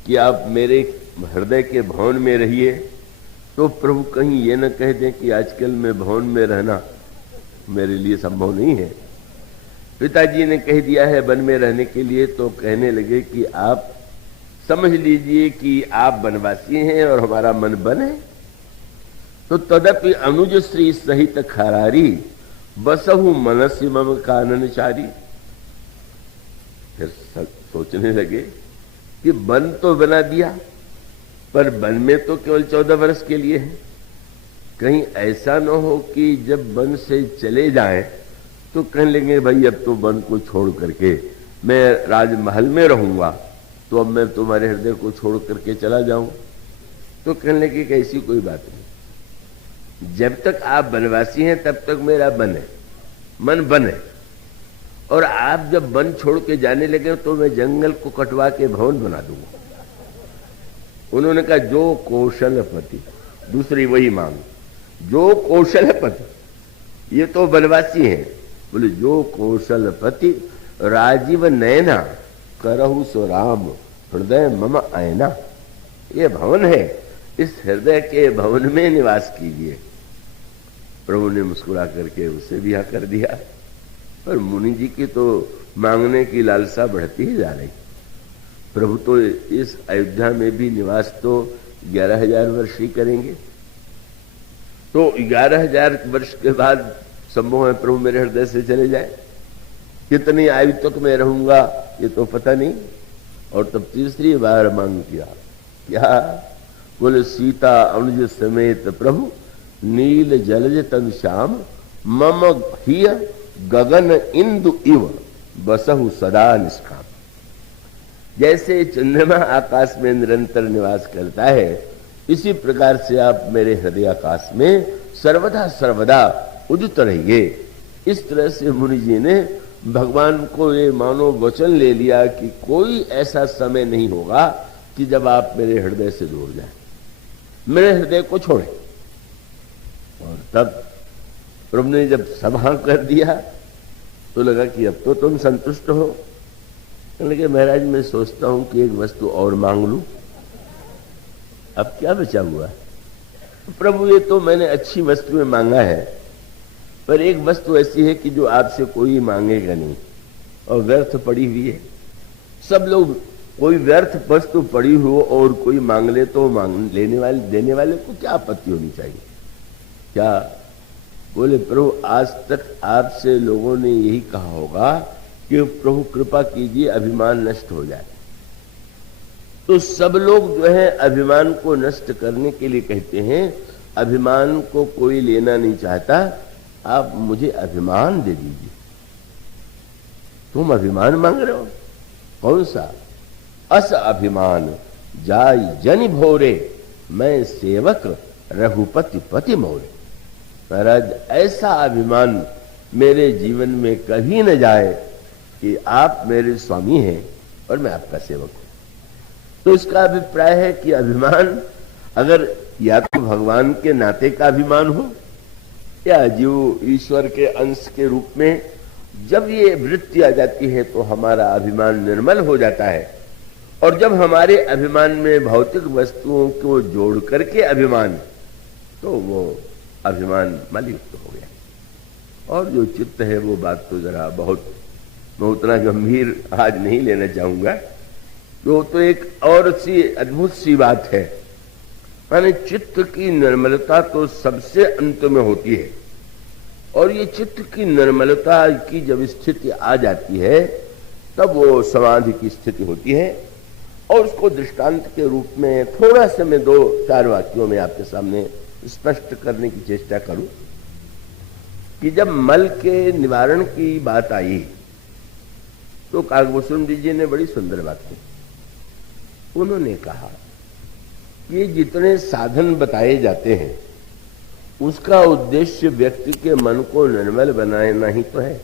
कि आप मेरे हृदय के भवन में रहिए, तो प्रभु कहीं ये न कह दें कि आजकल मैं भवन में रहना मेरे लिए संभव नहीं है। पिताजी ने कह दिया है वन में रहने के लिए, तो कहने लगे कि आप समझ लीजिए कि आप वनवासी हैं और हमारा मन वन है। तो तदपि अनुज श्री सहित खरारी बसहु मनसी मम काननचारी। फिर सोचने लगे कि वन तो बना दिया, पर वन में तो केवल 14 वर्ष के लिए है। कहीं ऐसा न हो कि जब वन से चले जाएं तो कहने लगे भाई अब तो वन को छोड़ करके मैं राजमहल में रहूंगा, तो अब मैं तुम्हारे हृदय को छोड़ करके चला जाऊं। तो कहने लगे कि ऐसी कोई बात नहीं, जब तक आप वनवासी हैं तब तक मेरा मन है, मन वन है, और आप जब वन छोड़ के जाने लगे तो मैं जंगल को कटवा के भवन बना दूंगा। उन्होंने कहा जो कौशल पति, दूसरी वही मांग, जो कौशल पति, ये तो वनवासी हैं। बोले जो कौशल पति राजीव नैना करहु सो राम हृदय मम आयना। ये भवन है, इस हृदय के भवन में निवास कीजिए। प्रभु ने मुस्कुरा करके उसे भी कर दिया। पर मुनि जी की तो मांगने की लालसा बढ़ती ही जा रही। प्रभु तो इस अयोध्या में भी निवास तो 11,000 वर्ष ही करेंगे। तो 11,000 वर्ष के बाद संभव है प्रभु मेरे हृदय से चले जाए। कितनी आयु तक मैं रहूंगा ये तो पता नहीं। और तब तीसरी बार मांग किया, क्या? बोले सीता अनुज समेत प्रभु नील जलज तन श्याम मम हिय गगन इंदु इव बसहु सदा निष्काम। जैसे चंद्रमा आकाश में निरंतर निवास करता है, इसी प्रकार से आप मेरे हृदय आकाश में सर्वदा सर्वदा उदित रहिए। इस तरह से मुनि जी ने भगवान को ये मानो वचन ले लिया कि कोई ऐसा समय नहीं होगा कि जब आप मेरे हृदय से दूर जाए, मेरे हृदय को छोड़े। और तब प्रभु ने जब सब हाँ कर दिया तो लगा कि अब तो तुम संतुष्ट हो। लगे महाराज मैं सोचता हूं कि एक वस्तु और मांग लूं, अब क्या बचा हुआ? प्रभु ये तो मैंने अच्छी वस्तुएं मांगा है, पर एक वस्तु ऐसी है कि जो आपसे कोई मांगेगा नहीं और व्यर्थ पड़ी हुई है। सब लोग, कोई व्यर्थ वस्तु पड़ी हो और कोई मांग ले तो मांग लेने वाले देने वाले को क्या आपत्ति होनी चाहिए? क्या बोले प्रभु आज तक आपसे लोगों ने यही कहा होगा कि प्रभु कृपा कीजिए अभिमान नष्ट हो जाए। तो सब लोग जो है अभिमान को नष्ट करने के लिए कहते हैं, अभिमान को कोई लेना नहीं चाहता, आप मुझे अभिमान दे दीजिए। तुम अभिमान मांग रहे हो, कौन सा? अस अभिमान जाय जनि भोरे, मैं सेवक रघुपति पति मोरे। महाराज ऐसा अभिमान मेरे जीवन में कभी न जाए कि आप मेरे स्वामी हैं और मैं आपका सेवक हूं। तो इसका अभिप्राय है कि अभिमान अगर या तो भगवान के नाते का अभिमान हो या जीव ईश्वर के अंश के रूप में, जब ये वृत्ति आ जाती है तो हमारा अभिमान निर्मल हो जाता है। और जब हमारे अभिमान में भौतिक वस्तुओं को जोड़ करके अभिमान, तो वो अभिमान मलयुक्त हो गया। और जो चित्त है वो बात तो जरा बहुत, मैं उतना गंभीर आज नहीं लेना चाहूंगा। वो तो एक और सी अद्भुत सी बात है। माने चित्त की निर्मलता तो सबसे अंत में होती है, और ये चित्त की निर्मलता की जब स्थिति आ जाती है तब वो समाधि की स्थिति होती है। और उसको दृष्टांत के रूप में थोड़ा सा मैं 2-4 वाक्यों में आपके सामने स्पष्ट करने की चेष्टा करूं कि जब मल के निवारण की बात आई तो काकभूषुंडी जी ने बड़ी सुंदर बात की। उन्होंने कहा कि जितने साधन बताए जाते हैं उसका उद्देश्य व्यक्ति के मन को निर्मल बनाना ही तो है।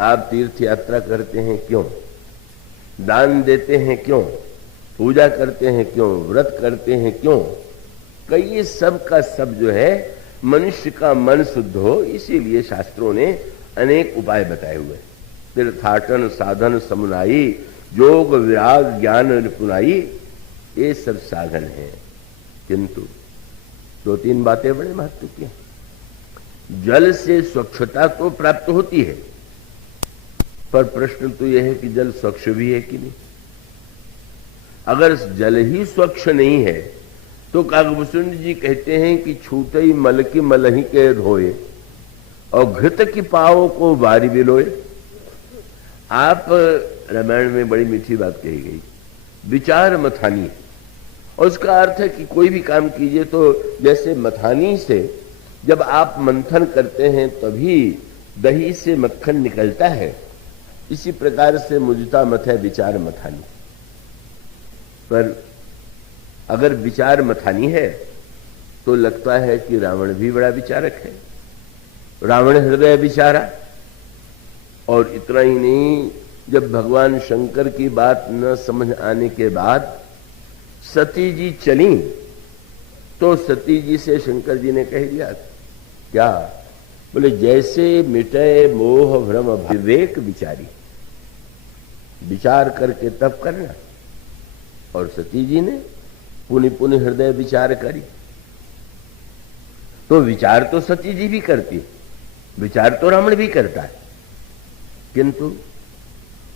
आप तीर्थ यात्रा करते हैं क्यों? दान देते हैं क्यों? पूजा करते हैं क्यों? व्रत करते हैं क्यों? कई सब का सब जो है मनुष्य का मन शुद्ध हो, इसीलिए शास्त्रों ने अनेक उपाय बताए हुए। तीर्थाटन साधन समुनाई, योग विराग ज्ञान निपुणाई, ये सब साधन हैं। किंतु 2-3 बातें बड़े महत्व की हैं। जल से स्वच्छता तो प्राप्त होती है, पर प्रश्न तो यह है कि जल स्वच्छ भी है कि नहीं। अगर जल ही स्वच्छ नहीं है तो काकभूषुंडी जी कहते हैं कि छूटे ही मल की मलही के धोए और घृत की पाव को बारी बिलोए। आप रामायण में बड़ी मीठी बात कही गई, विचार मथानी, और उसका अर्थ है कि कोई भी काम कीजिए तो जैसे मथानी से जब आप मंथन करते हैं तभी दही से मक्खन निकलता है, इसी प्रकार से मुझता मत है विचार मथानी। पर अगर विचार मथानी है तो लगता है कि रावण भी बड़ा विचारक है। रावण हृदय विचारा। और इतना ही नहीं, जब भगवान शंकर की बात न समझ आने के बाद सती जी चली तो सती जी से शंकर जी ने कह दिया क्या? बोले जैसे मिटे मोह भ्रम विवेक विचारी, विचार करके तब करना। और सती जी ने पुनि पुनि हृदय विचार करी। तो विचार तो सती जी भी करती, विचार तो रावण भी करता है, किंतु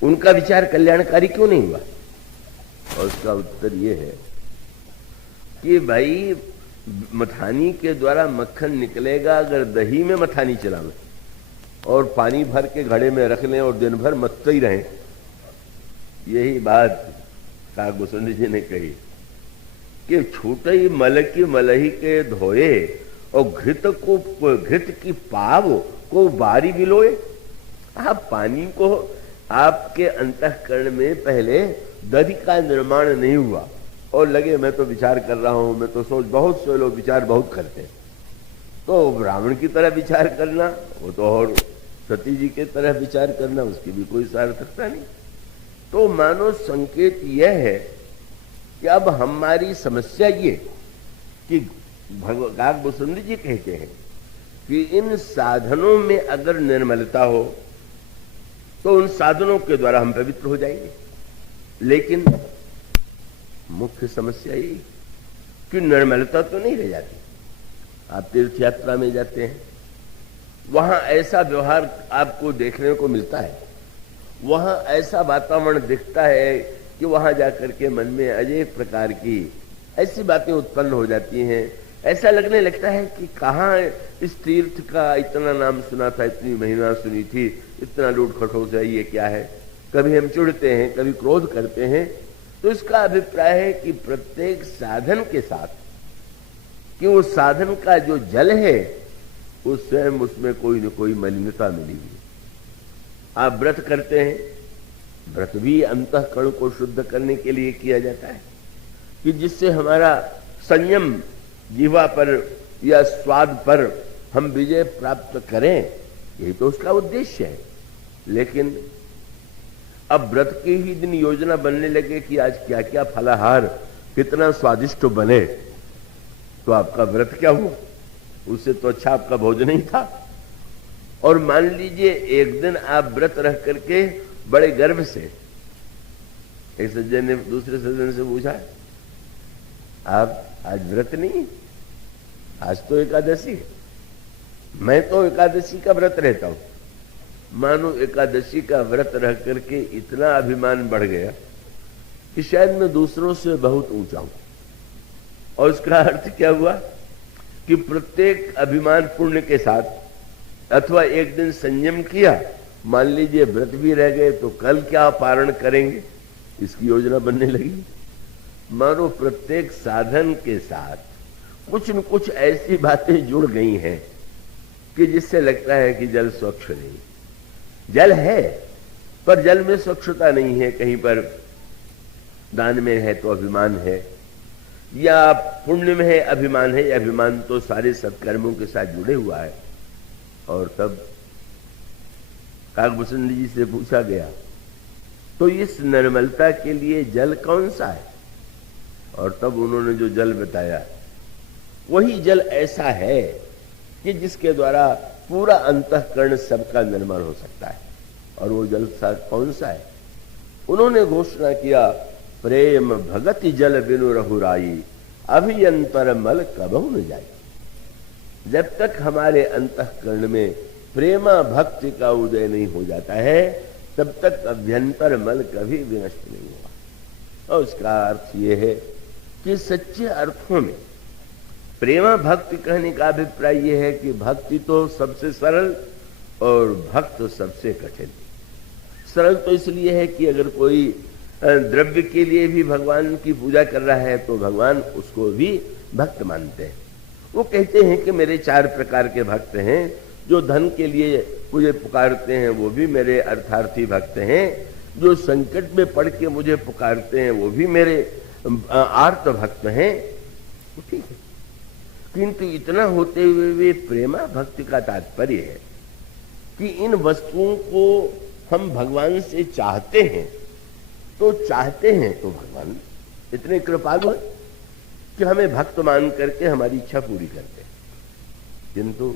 उनका विचार कल्याणकारी क्यों नहीं हुआ? और उसका उत्तर यह है कि भाई मथानी के द्वारा मक्खन निकलेगा अगर दही में मथानी चलावे और पानी भर के घड़े में रख लें और दिन भर मथते ही रहें। यही बात काकभूषुंडी जी ने कही कि छूटे ही मल की मलही के धोए और घृत की पाव को बारी बिलोए। आप पानी को, आपके अंतःकरण में पहले दही का निर्माण नहीं हुआ और लगे मैं तो विचार कर रहा हूं, मैं तो सोच, बहुत से लोग विचार बहुत करते हैं, तो ब्राह्मण की तरह विचार करना वो तो और सती जी के तरह विचार करना, उसकी भी कोई सार्थकता नहीं। तो मानो संकेत यह है कि अब हमारी समस्या ये कि काकभूषुंड जी कहते हैं कि इन साधनों में अगर निर्मलता हो तो उन साधनों के द्वारा हम पवित्र हो जाएंगे। लेकिन मुख्य समस्या यही कि निर्मलता तो नहीं रह जाती। आप तीर्थ यात्रा में जाते हैं, वहां ऐसा व्यवहार आपको देखने को मिलता है, वहां ऐसा वातावरण दिखता है कि वहां जाकर के मन में अनेक प्रकार की ऐसी बातें उत्पन्न हो जाती हैं। ऐसा लगने लगता है कि कहाँ इस तीर्थ का इतना नाम सुना था, इतनी महिमा सुनी थी, इतना लूट खटोस है, ये क्या है। कभी हम चिढ़ते हैं, कभी क्रोध करते हैं। तो इसका अभिप्राय है कि प्रत्येक साधन के साथ कि वो साधन का जो जल है उस स्वयं उसमें कोई न कोई मलिनता मिली हुई। आप व्रत करते हैं, व्रत भी अंतःकरण को शुद्ध करने के लिए किया जाता है कि जिससे हमारा संयम जीवा पर या स्वाद पर हम विजय प्राप्त करें, यही तो उसका उद्देश्य है। लेकिन अब व्रत के ही दिन योजना बनने लगे कि आज क्या क्या फलाहार कितना स्वादिष्ट बने, तो आपका व्रत क्या हुआ? उससे तो अच्छा आपका भोजन ही था। और मान लीजिए एक दिन आप व्रत रह करके बड़े गर्व से, एक सज्जन ने दूसरे सज्जन से पूछा, आप आज व्रत नहीं, आज तो एकादशी है। मैं तो एकादशी का व्रत रहता हूं। मानो एकादशी का व्रत रह करके इतना अभिमान बढ़ गया कि शायद मैं दूसरों से बहुत ऊंचा हूं। और उसका अर्थ क्या हुआ कि प्रत्येक अभिमान पुण्य के साथ अथवा एक दिन संयम किया, मान लीजिए व्रत भी रह गए तो कल क्या पारण करेंगे, इसकी योजना बनने लगी। मानो प्रत्येक साधन के साथ कुछ न कुछ ऐसी बातें जुड़ गई हैं कि जिससे लगता है कि जल स्वच्छ नहीं। जल है पर जल में स्वच्छता नहीं है। कहीं पर दान में है तो अभिमान है, या पुण्य में है अभिमान है। अभिमान तो सारे सत्कर्मों के साथ जुड़े हुआ है। और तब काकभूषुंड जी से पूछा गया, तो इस निर्मलता के लिए जल कौन सा है? और तब उन्होंने जो जल बताया वही जल ऐसा है कि जिसके द्वारा पूरा अंतःकरण सबका निर्मल हो सकता है। और वो जल कौन सा है? उन्होंने घोषणा किया, प्रेम भगति जल बिनु रहुराई, अभियंतर मल कबहु न जाए। जब तक हमारे अंतःकरण में प्रेमा भक्ति का उदय नहीं हो जाता है, तब तक अभ्यंतर मल कभी विनष्ट नहीं हुआ। और उसका अर्थ यह है कि सच्चे अर्थों में प्रेमा भक्ति कहने का अभिप्राय यह है कि भक्ति तो सबसे सरल और भक्त सबसे कठिन। सरल तो इसलिए है कि अगर कोई द्रव्य के लिए भी भगवान की पूजा कर रहा है तो भगवान उसको भी भक्त मानते हैं। वो कहते हैं कि मेरे 4 प्रकार के भक्त हैं। जो धन के लिए मुझे पुकारते हैं वो भी मेरे अर्थार्थी भक्त हैं। जो संकट में पड़ के मुझे पुकारते हैं वो भी मेरे आर्त भक्त हैं। ठीक है, किंतु इतना होते हुए वे प्रेमा भक्ति का तात्पर्य है कि इन वस्तुओं को हम भगवान से चाहते हैं तो भगवान इतने कृपालु हैं कि हमें भक्त मान करके हमारी इच्छा पूरी करते हैं। किंतु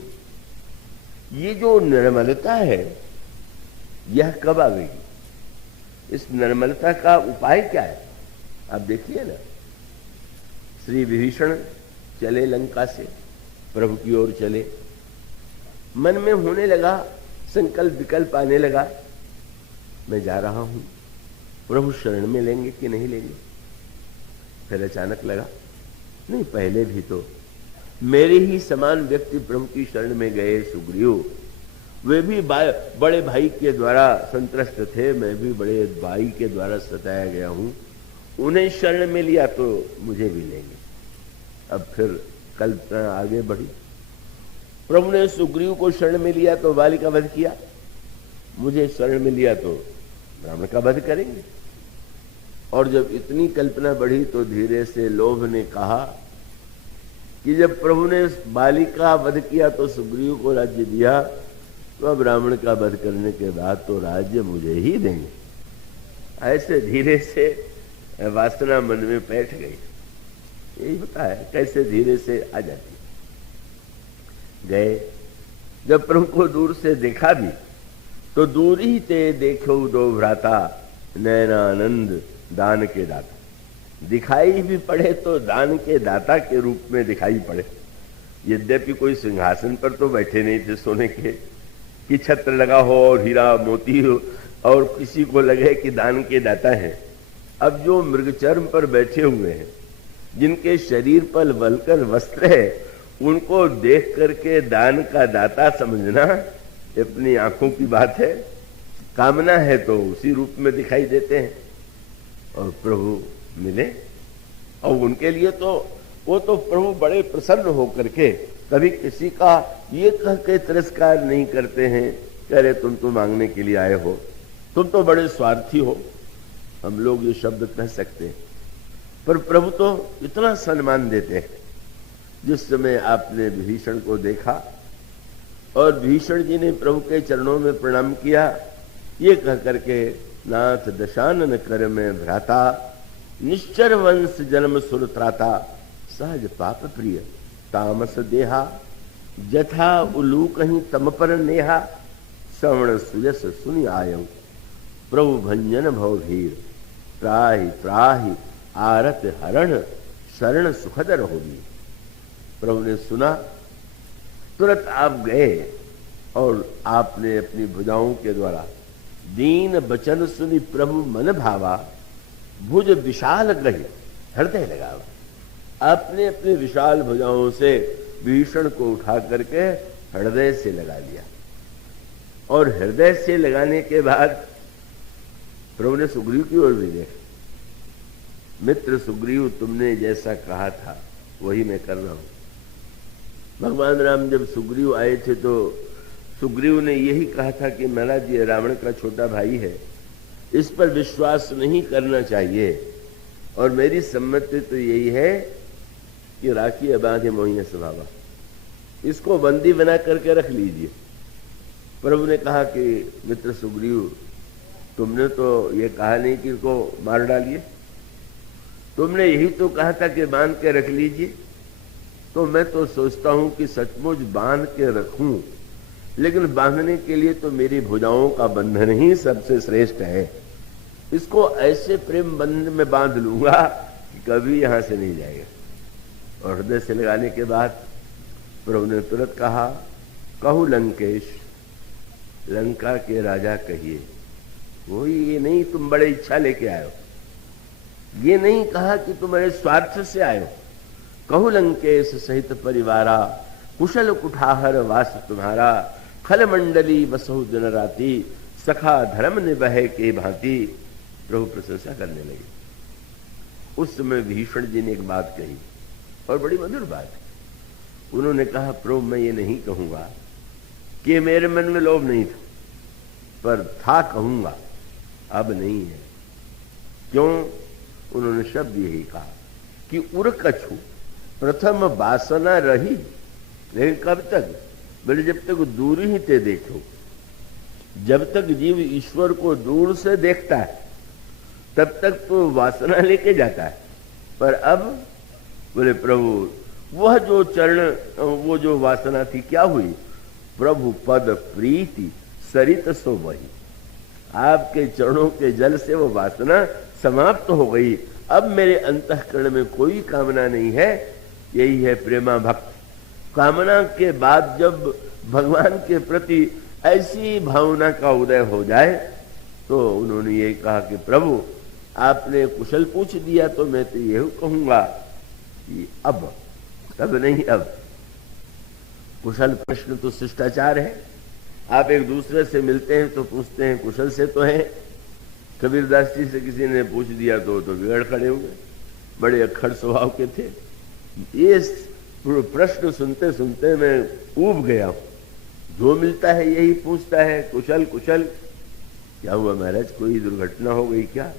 ये जो निर्मलता है यह कब आ गई? इस निर्मलता का उपाय क्या है? आप देखिए ना, श्री विभीषण चले लंका से, प्रभु की ओर चले। मन में होने लगा, संकल्प विकल्प आने लगा, मैं जा रहा हूं, प्रभु शरण में लेंगे कि नहीं लेंगे। फिर अचानक लगा, नहीं, पहले भी तो मेरे ही समान व्यक्ति प्रभु की शरण में गए, सुग्रीव, वे भी बड़े भाई के द्वारा संत्रस्त थे, मैं भी बड़े भाई के द्वारा सताया गया हूं, उन्हें शरण में लिया तो मुझे भी लेंगे। अब फिर कल्पना आगे बढ़ी, प्रभु ने सुग्रीव को शरण में लिया तो बाली का वध किया, मुझे शरण में लिया तो ब्राह्मण का वध करेंगे। और जब इतनी कल्पना बढ़ी तो धीरे से लोभ ने कहा कि जब प्रभु ने बाली का वध किया तो सुग्रीव को राज्य दिया, तो अब रावण का वध करने के बाद तो राज्य मुझे ही देंगे। ऐसे धीरे से वासना मन में बैठ गई। यही होता है, कैसे धीरे से आ जाती। गए, जब प्रभु को दूर से देखा भी तो दूर ही ते देखो दो भ्राता, नैनानंद दान के दाता। दिखाई भी पड़े तो दान के दाता के रूप में दिखाई पड़े। यद्यपि कोई सिंहासन पर तो बैठे नहीं थे सोने के, कि छत्र लगा हो और हीरा मोती हो और किसी को लगे कि दान के दाता है। अब जो मृगचर्म पर बैठे हुए हैं, जिनके शरीर पर वलकर वस्त्र है, उनको देख करके दान का दाता समझना अपनी आंखों की बात है। कामना है तो उसी रूप में दिखाई देते हैं। और प्रभु मिले और उनके लिए तो वो तो प्रभु बड़े प्रसन्न होकर के कभी किसी का ये कह के तिरस्कार नहीं करते हैं, कह रहे तुम तो मांगने के लिए आए हो, तुम तो बड़े स्वार्थी हो। हम लोग ये शब्द कह सकते हैं, पर प्रभु तो इतना सम्मान देते हैं। जिस समय आपने भीषण को देखा और भीषण जी ने प्रभु के चरणों में प्रणाम किया, ये कह करके नाथ दशानन कर में भ्राता, निश्चर वंश जन्म सुर त्राता, सहज पाप प्रिय तामस देहा, जथा उलू कहीं तम पर नेहा, श्रवण सुयस सुनि आयं, प्रभु भंजन भवभीर, त्राहि त्राहि आरत हरण, शरण सुखदर होगी। प्रभु ने सुना, तुरंत आप गए और आपने अपनी भुजाओं के द्वारा दीन बचन सुनी प्रभु मन भावा, भुज विशाल ग्रही हृदय लगावा। आपने अपने विशाल भुजाओं से भीषण को उठा करके हृदय से लगा लिया। और हृदय से लगाने के बाद प्रभु ने सुग्रीव की ओर भी देखा। मित्र सुग्रीव, तुमने जैसा कहा था वही मैं कर रहा हूं। भगवान राम जब सुग्रीव आए थे तो सुग्रीव ने यही कहा था कि महाराज ये रावण का छोटा भाई है, इस पर विश्वास नहीं करना चाहिए, और मेरी सम्मति तो यही है कि राखी अबाधे मोहिनी स्वभावा, इसको बंदी बना करके रख लीजिए। प्रभु ने कहा कि मित्र सुग्रीव, तुमने तो ये कहा नहीं कि इसको मार डालिए, तुमने यही तो कहा था कि बांध के रख लीजिए। तो मैं तो सोचता हूं कि सचमुच बांध के रखूं, लेकिन बांधने के लिए तो मेरी भुजाओं का बंधन ही सबसे श्रेष्ठ है। इसको ऐसे प्रेम बंधन में बांध लूंगा कि कभी यहां से नहीं जाएगा। और हृदय से लगाने के बाद प्रभु ने तुरंत कहा, कहू लंकेश, लंका के राजा कहिए। वो ये नहीं तुम बड़े इच्छा लेके आए हो, ये नहीं कहा कि तुम्हारे स्वार्थ से आए हो। कहू लंकेश सहित परिवारा, कुशल कुठाहर वास तुम्हारा, खल मंडली बसहु दिन राती, सखा धर्म निबहे के भांति। प्रभु प्रशंसा करने लगे। उस समय भीषण जी ने एक बात कही और बड़ी मधुर बात। उन्होंने कहा, प्रभु मैं ये नहीं कहूंगा कि मेरे मन में लोभ नहीं था, पर था कहूंगा, अब नहीं है। क्यों? उन्होंने शब्द यही कहा कि उर कछु प्रथम वासना रही, लेकिन कब तक? बोले जब तक दूर ही ते देखो। जब तक जीव ईश्वर को दूर से देखता है तब तक तो वासना लेके जाता है, पर अब बोले प्रभु वह जो चरण, वो जो वासना थी क्या हुई? प्रभु पद प्रीति सरित सो वही। आपके चरणों के जल से वो वासना समाप्त हो गई। अब मेरे अंतःकरण में कोई कामना नहीं है। यही है प्रेमा भक्त। कामना के बाद जब भगवान के प्रति ऐसी भावना का उदय हो जाए तो उन्होंने ये कहा कि प्रभु आपने कुशल पूछ दिया तो मैं तो यही कहूंगा कि अब, तब नहीं अब। कुशल प्रश्न तो शिष्टाचार है। आप एक दूसरे से मिलते हैं तो पूछते हैं कुशल से तो है। कबीरदास जी से किसी ने पूछ दिया तो बिगड़ खड़े हुए, बड़े अक्खड़ स्वभाव के थे। ये प्रश्न सुनते सुनते मैं ऊब गया हूं। जो मिलता है यही पूछता है, कुशल कुशल। क्या हुआ महाराज, कोई दुर्घटना हो गई क्या?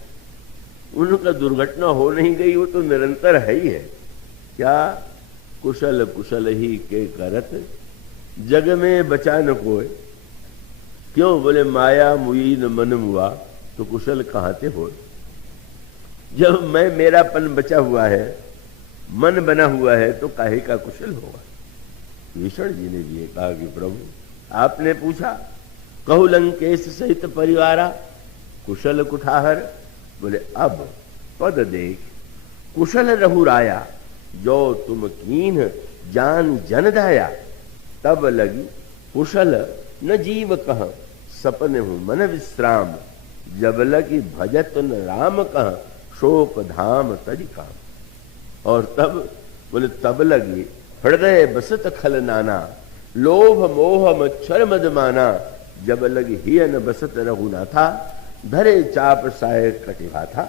उनका दुर्घटना हो नहीं गई, वो तो निरंतर है ही है। क्या? कुशल कुशल ही के करत, जग में बचा न कोय, क्यों? बोले माया मुई न मन मुआ तो कुशल कहाँ से हो। जब मैं मेरापन बचा हुआ है, मन बना हुआ है, तो काहे का कुशल होगा। विष्णु जी ने भी कहा कि प्रभु आपने पूछा, कहु लंकेश सहित परिवारा कुशल कुठाहर। बोले अब पद देख कुशल रहुराया, जो तुम कीन जान जन दाया। तब लगी कुशल न जीव कह, सपन हूं मन विश्राम। जब लगी भजत न राम कह, शोक धाम तज काम। और तब बोले तब लगी हृदय बसत खल नाना, लोभ मोह मच्छर मद माना। जब लगी हियन बसत रघुनाथा, धरे चाप साय कटिहा था।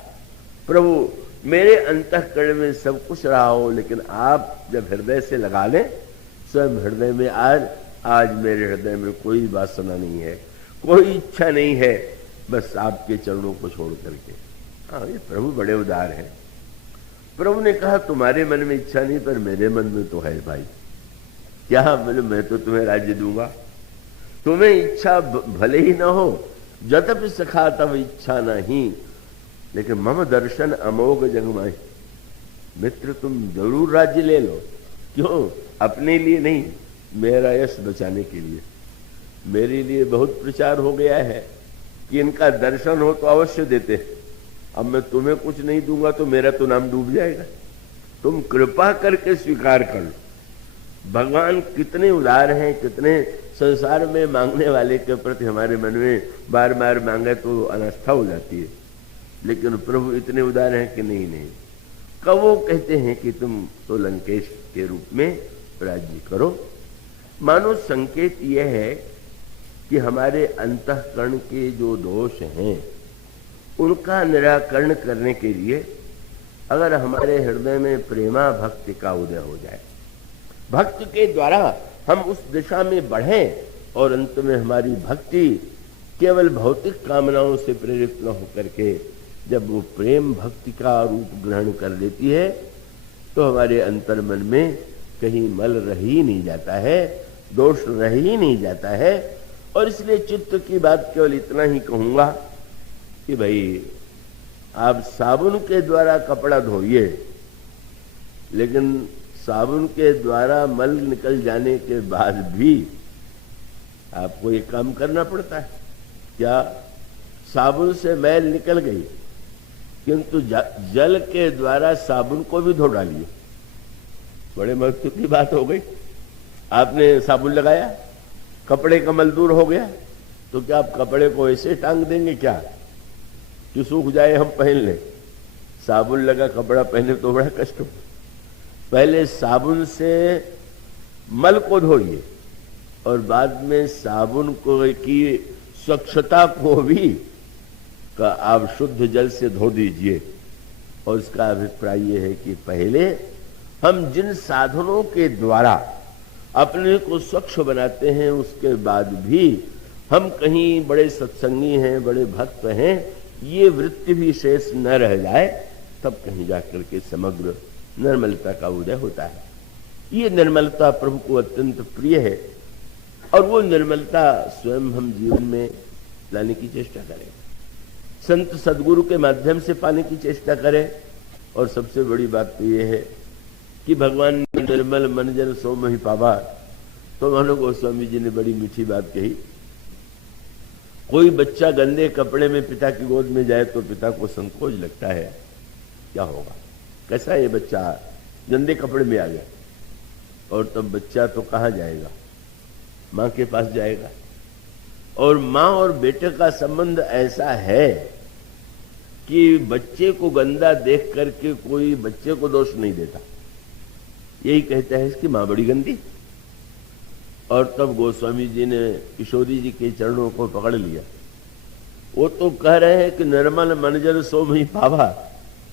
प्रभु मेरे अंतःकरण में सब कुछ रहा हो, लेकिन आप जब हृदय से लगा लें, स्वयं हृदय में आज मेरे हृदय में कोई वासना नहीं है, कोई इच्छा नहीं है, बस आपके चरणों को छोड़ करके। हाँ, ये प्रभु बड़े उदार हैं। प्रभु ने कहा तुम्हारे मन में इच्छा नहीं, पर मेरे मन में तो है भाई। क्या? बोले मैं तो तुम्हें राज्य दूंगा, तुम्हें इच्छा भले ही ना हो, जतप सखा तब इच्छा नहीं, लेकिन मम दर्शन अमोघ जगमाई। मित्र तुम जरूर राज्य ले लो। क्यों? अपने लिए नहीं, मेरा यश बचाने के लिए। मेरे लिए बहुत प्रचार हो गया है कि इनका दर्शन हो तो अवश्य देते। अब मैं तुम्हें कुछ नहीं दूंगा तो मेरा तो नाम डूब जाएगा। तुम कृपा करके स्वीकार कर लो। भगवान कितने उदार हैं, कितने संसार में मांगने वाले के प्रति हमारे मन में बार बार मांगे तो अनास्था हो जाती है, लेकिन प्रभु इतने उदार हैं कि नहीं। कब वो कहते हैं कि तुम तो लंकेश के रूप में राज्य करो। मानो संकेत यह है कि हमारे अंतःकरण के जो दोष हैं उनका निराकरण करने के लिए अगर हमारे हृदय में प्रेमा भक्ति का उदय हो जाए, भक्ति के द्वारा हम उस दिशा में बढ़ें और अंत में हमारी भक्ति केवल भौतिक कामनाओं से प्रेरित न होकर के जब वो प्रेम भक्ति का रूप ग्रहण कर लेती है, तो हमारे अंतर मन में कहीं मल रह ही नहीं जाता है, दोष रह ही नहीं जाता है। और इसलिए चित्त की बात केवल इतना ही कहूंगा कि भाई आप साबुन के द्वारा कपड़ा धोइए, लेकिन साबुन के द्वारा मल निकल जाने के बाद भी आपको ये काम करना पड़ता है। क्या? साबुन से मैल निकल गई, किंतु जल के द्वारा साबुन को भी धो डालिए। बड़े महत्व की बात हो गई। आपने साबुन लगाया, कपड़े का मल दूर हो गया, तो क्या आप कपड़े को ऐसे टांग देंगे क्या कि सूख जाए हम पहन लें? साबुन लगा कपड़ा पहने तो बड़ा कष्ट हो। पहले साबुन से मल को धोइए और बाद में साबुन को की स्वच्छता को भी का आप शुद्ध जल से धो दीजिए। और इसका अभिप्राय यह है कि पहले हम जिन साधनों के द्वारा अपने को स्वच्छ बनाते हैं, उसके बाद भी हम कहीं बड़े सत्संगी हैं, बड़े भक्त हैं, ये वृत्ति भी शेष न रह जाए, तब कहीं जाकर के समग्र निर्मलता का उदय होता है। ये निर्मलता प्रभु को अत्यंत प्रिय है और वो निर्मलता स्वयं हम जीवन में लाने की चेष्टा करें, संत सदगुरु के माध्यम से पाने की चेष्टा करें। और सबसे बड़ी बात तो ये है कि भगवान ने निर्मल मन जन सो मोहि पावा। तो मानो गोस्वामी जी ने बड़ी मीठी बात कही, कोई बच्चा गंदे कपड़े में पिता की गोद में जाए तो पिता को संकोच लगता है, क्या होगा, कैसा ये बच्चा गंदे कपड़े में आ गया। और तब बच्चा तो कहाँ जाएगा? माँ के पास जाएगा। और माँ और बेटे का संबंध ऐसा है कि बच्चे को गंदा देख करके कोई बच्चे को दोष नहीं देता, यही कहता है इसकी माँ बड़ी गंदी। और तब गोस्वामी जी ने किशोरी जी के चरणों को पकड़ लिया। वो तो कह रहे हैं कि निर्मल मन जन सो मोहि पावा,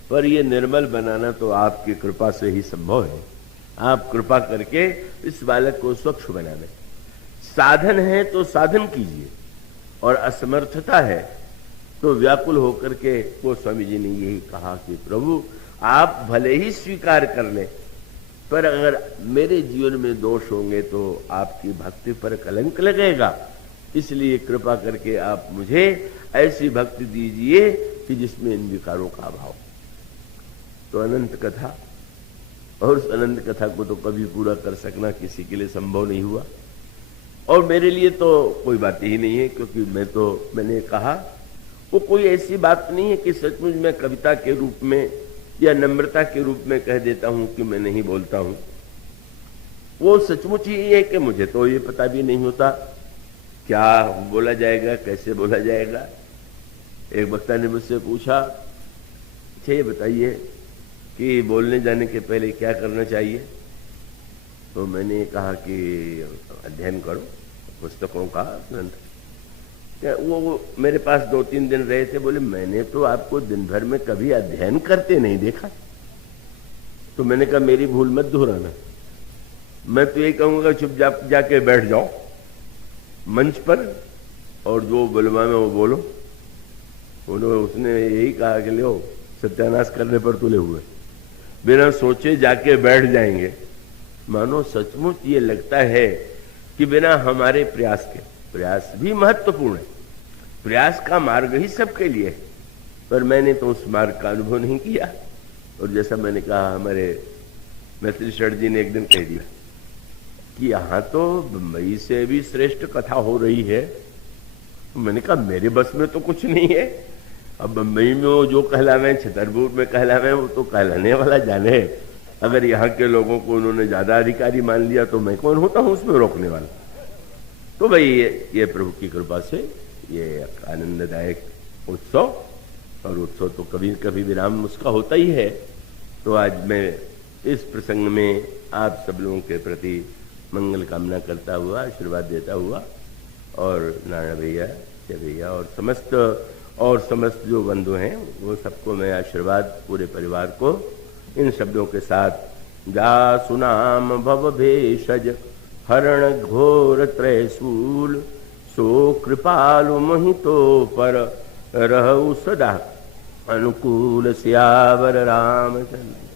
पर ये निर्मल बनाना तो आपकी कृपा से ही संभव है। आप कृपा करके इस बालक को स्वच्छ बना दें। साधन है तो साधन कीजिए, और असमर्थता है तो व्याकुल होकर के गोस्वामी जी ने यही कहा कि प्रभु आप भले ही स्वीकार कर लें, पर अगर मेरे जीवन में दोष होंगे तो आपकी भक्ति पर कलंक लगेगा, इसलिए कृपा करके आप मुझे ऐसी भक्ति दीजिए कि जिसमें इन विकारों का अभाव। तो अनंत कथा, और उस अनंत कथा को तो कभी पूरा कर सकना किसी के लिए संभव नहीं हुआ, और मेरे लिए तो कोई बात ही नहीं है, क्योंकि मैंने कहा वो कोई ऐसी बात नहीं है कि सचमुच मैं कविता के रूप में या नम्रता के रूप में कह देता हूं कि मैं नहीं बोलता हूं। वो सचमुच ही है कि मुझे तो ये पता भी नहीं होता क्या बोला जाएगा, कैसे बोला जाएगा। एक वक्ता ने मुझसे पूछा, अच्छा ये बताइए कि बोलने जाने के पहले क्या करना चाहिए? तो मैंने कहा कि अध्ययन करो पुस्तकों का, ग्रंथ। वो मेरे पास 2-3 दिन रहे थे, बोले मैंने तो आपको दिन भर में कभी अध्ययन करते नहीं देखा। तो मैंने कहा मेरी भूल मत दोहराना, मैं तो यही कहूंगा चुप जाके बैठ जाओ मंच पर और जो बुलवा में वो बोलो। उसने यही कहा कि लो सत्यानाश करने पर तुले हुए, बिना सोचे जाके बैठ जाएंगे। मानो सचमुच ये लगता है कि बिना हमारे प्रयास के, प्रयास भी महत्वपूर्ण है, प्रयास का मार्ग ही सबके लिए है, पर मैंने तो उस मार्ग का अनुभव नहीं किया। और जैसा मैंने कहा, हमारे मैत्री शठ जी ने एक दिन कह दिया कि यहाँ तो बम्बई से भी श्रेष्ठ कथा हो रही है। तो मैंने कहा मेरे बस में तो कुछ नहीं है। अब बम्बई में वो जो कहलावे, छतरपुर में कहलावे, वो तो कहलाने वाला जाने। अगर यहाँ के लोगों को उन्होंने ज्यादा अधिकारी मान लिया तो मैं कौन होता हूँ उसमें रोकने वाला। तो भाई ये प्रभु की कृपा से ये आनंददायक उत्सव, और उत्सव तो कभी कभी विराम उसका होता ही है। तो आज मैं इस प्रसंग में आप सब लोगों के प्रति मंगल कामना करता हुआ, आशीर्वाद देता हुआ, और नाना भैया, जय भैया और समस्त जो बंधु हैं वो सबको मैं आशीर्वाद, पूरे परिवार को इन शब्दों के साथ, जा सुनाम भव भेषज हरण घोर त्रयशूल, सो कृपालु मोहितो पर रहु सदा अनुकूल, सियावर रामचंद्र।